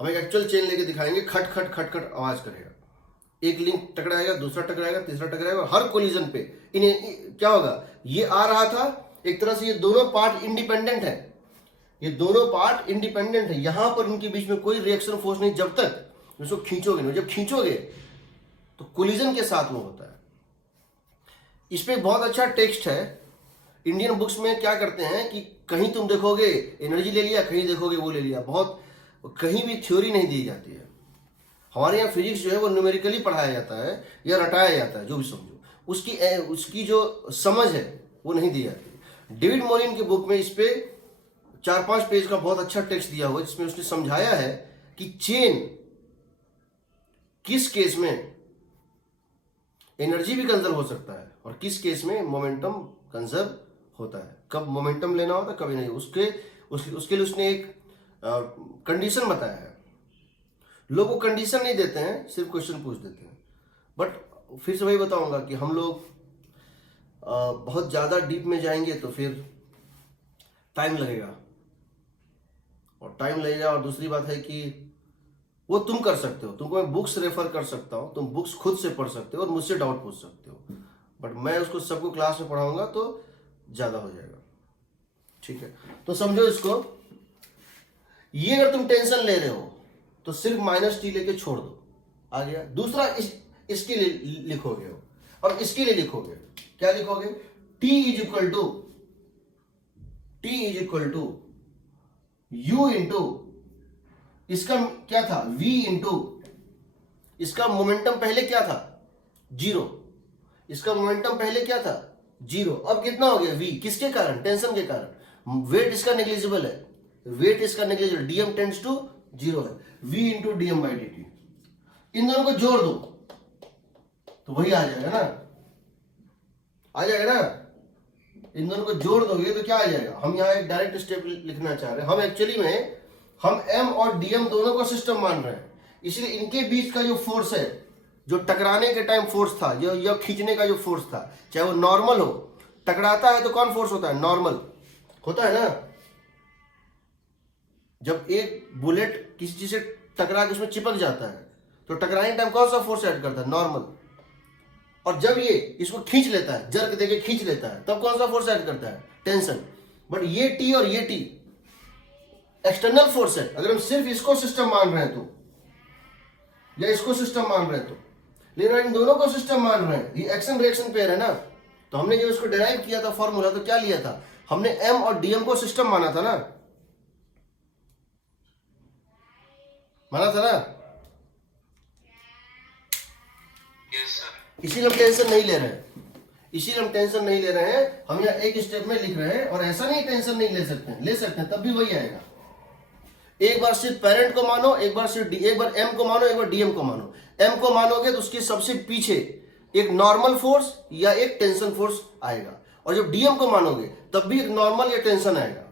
हम एक एक्चुअल चेन लेके दिखाएंगे, खट खट खट खट आवाज करेगा। एक लिंक टकराएगा, दूसरा टकराएगा, तीसरा टकराएगा और हर कोलिजन पे इन्हें क्या होगा, ये आ रहा था एक तरह से, ये दोनों पार्ट इंडिपेंडेंट है, ये दोनों पार्ट इंडिपेंडेंट है। यहां पर इनके बीच में कोई रिएक्शन फोर्स नहीं जब तक इसको खींचोगे नहीं। जब खींचोगे तो कोलिजन के साथ में होता है। इस पे बहुत अच्छा टेक्स्ट है इंडियन बुक्स में। क्या करते हैं कि कहीं तुम देखोगे एनर्जी ले लिया, कहीं देखोगे वो ले लिया, बहुत कहीं भी थ्योरी नहीं दी जाती है। हमारे यहाँ फिजिक्स जो है वो न्यूमेरिकली पढ़ाया जाता है या रटाया जाता है, जो भी समझो, उसकी जो समझ है वो नहीं दी जाती। डेविड मोरिन की बुक में इस पे 4-5 पेज का बहुत अच्छा टेक्स्ट दिया हुआ है जिसमें उसने समझाया है कि चेन किस केस में एनर्जी भी कंजर्व हो सकता है और किस केस में मोमेंटम कंजर्व होता है। कब मोमेंटम लेना होता है, कभी नहीं। उसके लिए उसने एक कंडीशन बताया है। लोग वो कंडीशन नहीं देते हैं, सिर्फ क्वेश्चन पूछ देते हैं। बट फिर से वही बताऊंगा कि हम लोग बहुत ज़्यादा डीप में जाएंगे तो फिर टाइम लगेगा, और टाइम लगेगा। और दूसरी बात है कि वो तुम कर सकते हो, तुमको मैं बुक्स रेफर कर सकता हूँ, तुम बुक्स खुद से पढ़ सकते हो और मुझसे डाउट पूछ सकते हो, बट मैं उसको सबको क्लास में पढ़ाऊंगा तो ज़्यादा हो जाएगा। ठीक है, तो समझो इसको। ये अगर तुम टेंशन ले रहे हो तो सिर्फ -T लेके छोड़ दो, आ गया। दूसरा इसके लिए लिखोगे हो, और इसके लिए लिखोगे, क्या लिखोगे, T is equal to U into, इसका क्या था, V इंटू, इसका मोमेंटम पहले क्या था, 0, इसका मोमेंटम पहले क्या था, 0। अब कितना हो गया, V, किसके कारण, टेंशन के कारण। वेट इसका नेग्लिजिबल है, वेट इसका नेग्लिजिबल, dm टेंड्स टू 0 है, V इंटू dm/dt। इन दोनों को जोड़ दो तो वही आ जाएगा ना, आ जाएगा ना। इन दोनों को जोड़ दोगे तो क्या आ जाएगा। हम यहाँ एक डायरेक्ट स्टेप लिखना चाह रहे हैं। हम एक्चुअली में हम m और dm दोनों का सिस्टम मान रहे हैं, इसलिए इनके बीच का जो फोर्स है, जो टकराने के टाइम फोर्स था, जो या खींचने का जो फोर्स था, चाहे वो नॉर्मल हो, टकराता है तो कौन फोर्स होता है, नॉर्मल होता है ना। जब एक बुलेट किसी चीज से टकरा के उसमें चिपक जाता है तो टकराने के टाइम कौन सा फोर्स ऐड करता है, नॉर्मल। और जब ये इसको खींच लेता है, जर्क देके खींच लेता है, तब कौन सा फोर्स ऐड करता है, टेंशन। बट ये T और ये T एक्सटर्नल फोर्स है। अगर हम सिर्फ इसको सिस्टम मान रहे हैं तो, या इसको सिस्टम मान रहे हैं तो, लेकिन इन दोनों को सिस्टम मान रहे हैं, ये एक्शन रिएक्शन पेयर है ना। तो हमने जब इसको डिराइव किया था फॉर्मूला, तो क्या लिया था, हमने m और dm को सिस्टम माना था ना, माना था ना। Yes sir. इसीलिए हम टेंशन नहीं ले रहे हैं, इसीलिए हम टेंशन नहीं ले रहे हैं। हम यहाँ एक स्टेप में लिख रहे हैं, और ऐसा नहीं टेंशन नहीं ले सकते हैं, ले सकते हैं, तब भी वही आएगा। एक बार सिर्फ पेरेंट को मानो, एक बार सिर्फ एक बार m को मानो, एक बार dm को मानो। m को मानोगे तो उसके सबसे पीछे एक नॉर्मल फोर्स या एक टेंशन फोर्स आएगा, और जब dm को मानोगे तब भी एक नॉर्मल या टेंशन आएगा,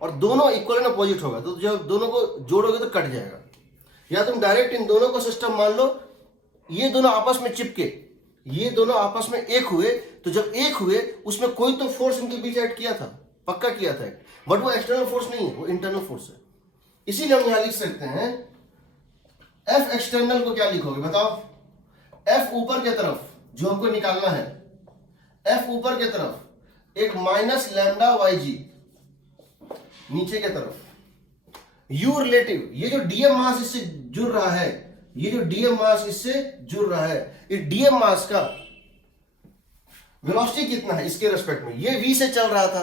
और दोनों इक्वल एंड अपोजिट होगा। तो जब दोनों को जोड़ोगे तो कट जाएगा। या तुम डायरेक्ट इन दोनों को सिस्टम मान लो, ये दोनों आपस में चिपके, ये दोनों आपस में एक हुए तो जब एक हुए उसमें कोई तो फोर्स इनके बीच ऐड किया था, पक्का किया था, बट वो एक्सटर्नल फोर्स नहीं है, वो इंटरनल फोर्स है। इसीलिए हम यहां लिख सकते हैं एफ एक्सटर्नल को क्या लिखोगे बताओ? एफ ऊपर के तरफ जो हमको निकालना है, एफ ऊपर के तरफ एक माइनस लैम्डा वाई जी, नीचे के तरफ यू रिलेटिव, ये जो डीएम मास इससे जुड़ रहा है, ये जो डीएम मास इससे जुड़ रहा है, इस डीएम मास का वेलोसिटी कितना है इसके रेस्पेक्ट में? ये v से चल रहा था,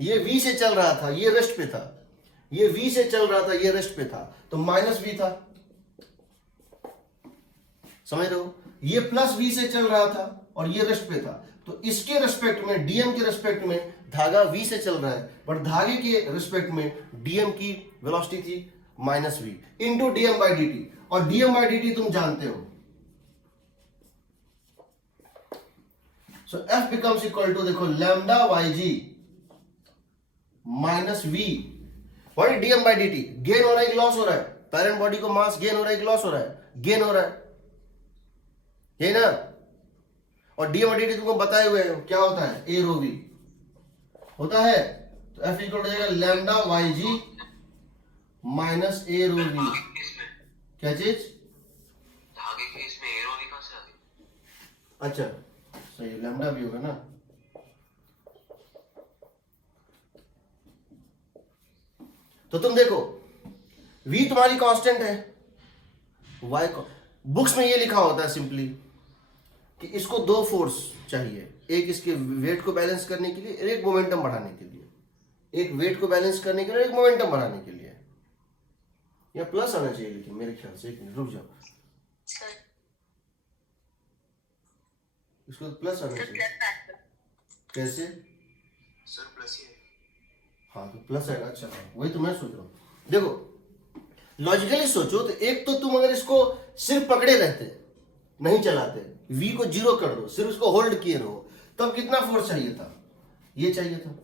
ये v से चल रहा था, ये रेस्ट पे था, ये v से चल रहा था, ये रेस्ट पे था, तो माइनस v था, समझ रहे हो? ये प्लस v से चल रहा था और ये रेस्ट पे था, तो इसके रेस्पेक्ट में, डीएम के रेस्पेक्ट में धागा v से चल रहा है, बट धागे के रेस्पेक्ट में डीएम की वेलोसिटी थी minus v into dm by D t, और डीएम बाई डी टी तुम जानते हो, so F becomes equal to, देखो lambda y g minus v, what is dm by D t? Gain हो रहा है कि लॉस हो रहा है? पैरेंट बॉडी को मास गेन हो रहा है कि लॉस हो रहा है? गेन हो रहा है, ये ना। और डीएम बाई डी टी तुमको बताए हुए हैं क्या होता है, ए रो वी होता है, तो एफ इक्वल हो जाएगा lambda y g minus a rho v. इसमें क्या चीज? धागे के इसमें एरो भी कहां से आ गई? अच्छा सही, लैम्डा भी होगा ना। तो तुम देखो v तुम्हारी कांस्टेंट है, y बुक्स में ये लिखा होता है सिंपली कि इसको दो फोर्स चाहिए, एक इसके वेट को बैलेंस करने के लिए, एक मोमेंटम बढ़ाने के लिए, एक वेट को बैलेंस करने के लिए, एक मोमेंटम बढ़ाने के लिए। या प्लस आना चाहिए लेकिन मेरे ख्याल से, एक मिनट रुक जाओ, सर इसको प्लस आना चाहिए। कैसे? सर प्लस ही है। हाँ तो प्लस आएगा, अच्छा हाँ, वही तो मैं सोच रहा हूँ। देखो लॉजिकली सोचो तो एक तो तुम अगर इसको सिर्फ पकड़े रहते, नहीं चलाते, v को जीरो कर दो, सिर्फ इसको होल्ड किए रहो, तब कितना फोर्स चाहिए था? ये चाहिए था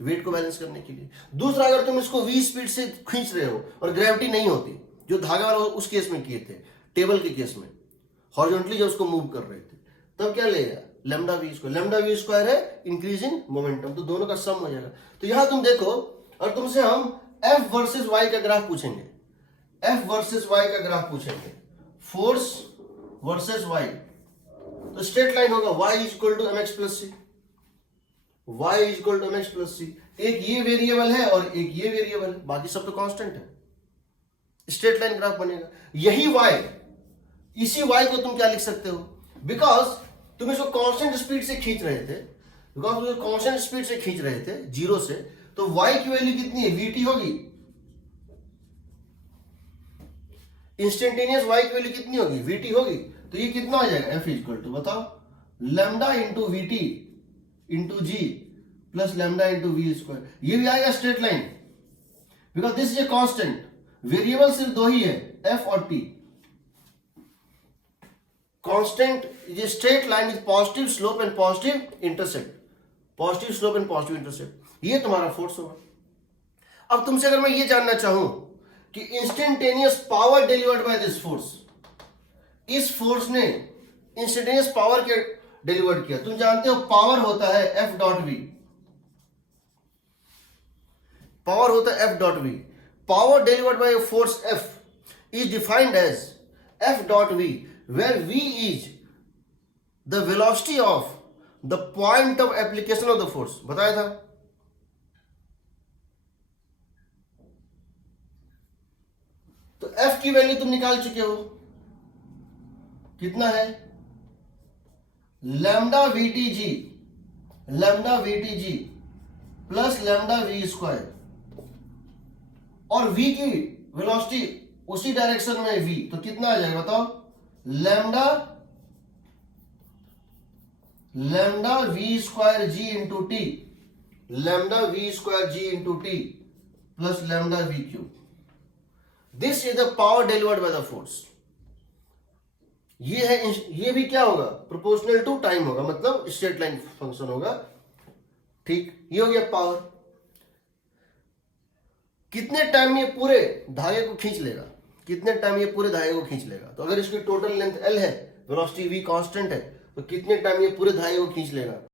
वेट को बैलेंस करने के लिए। दूसरा, अगर तुम इसको v स्पीड से खींच रहे हो और ग्रेविटी नहीं होती, जो धागा वाला उस केस में किए थे, टेबल के केस में हॉरिजॉन्टली जब उसको मूव कर रहे थे, तब क्या लेगा? Lambda v square. Lambda v square है इंक्रीज इन मोमेंटम, तो दोनों का सम हो जाएगा। तो यहां तुम देखो, और तुमसे हम एफ वर्सेस वाई का ग्राफ पूछेंगे, एफ वर्सेस वाई का ग्राफ पूछेंगे, फोर्स वर्सेस वाई, तो स्ट्रेट लाइन होगा y is equal to mx plus c, y is equal to mx plus c. एक ये वेरिएबल है और एक ये वेरिएबल है, बाकी सब तो कांस्टेंट है, स्ट्रेट लाइन ग्राफ बनेगा। यही y, इसी y को तुम क्या लिख सकते हो? बिकॉज तुम इसको कांस्टेंट स्पीड से खींच रहे थे, बिकॉज तुम कांस्टेंट स्पीड से खींच रहे थे जीरो से, तो y की वैल्यू कितनी है? vt होगी। इंस्टेंटेनियस y की वैल्यू कितनी होगी? vt होगी। तो ये कितना हो जाएगा? f इक्वल टू, बताओ, lambda into v t into g plus lambda into v square. ये भी आएगा straight line, because this is a constant, variable सिर्फ दो ही है, f और t। Constant is a straight line with positive slope and positive intercept, positive slope and positive intercept. ये तुम्हारा फोर्स होगा। अब तुमसे अगर मैं ये जानना चाहूं कि instantaneous power delivered by this force, इस फोर्स ने इंस्टेंटेनियस पावर के डिलीवर्ड किया, तुम जानते हो पावर होता है एफ डॉट वी, पावर होता है F dot v. Power delivered by force F is defined as F dot v, where v is the velocity of the point of application of the force. बताया था। तो F की value तुम निकाल चुके हो, कितना है? Lambda v t g, lambda v t g plus lambda v square, और v की वेलोसिटी उसी डायरेक्शन में v, तो कितना आ जाएगा बताओ? Lambda lambda v square g into t, lambda v square g into t plus lambda v cube. This is the power delivered by the force. ये है, ये भी क्या होगा? प्रोपोर्शनल टू टाइम होगा, मतलब स्ट्रेट लाइन फंक्शन होगा। ठीक, ये हो गया पावर। कितने टाइम ये पूरे धागे को खींच लेगा, कितने टाइम ये पूरे धागे को खींच लेगा? तो अगर इसकी टोटल लेंथ l है, वेलोसिटी v कांस्टेंट है, तो कितने टाइम ये पूरे धागे को खींच लेगा?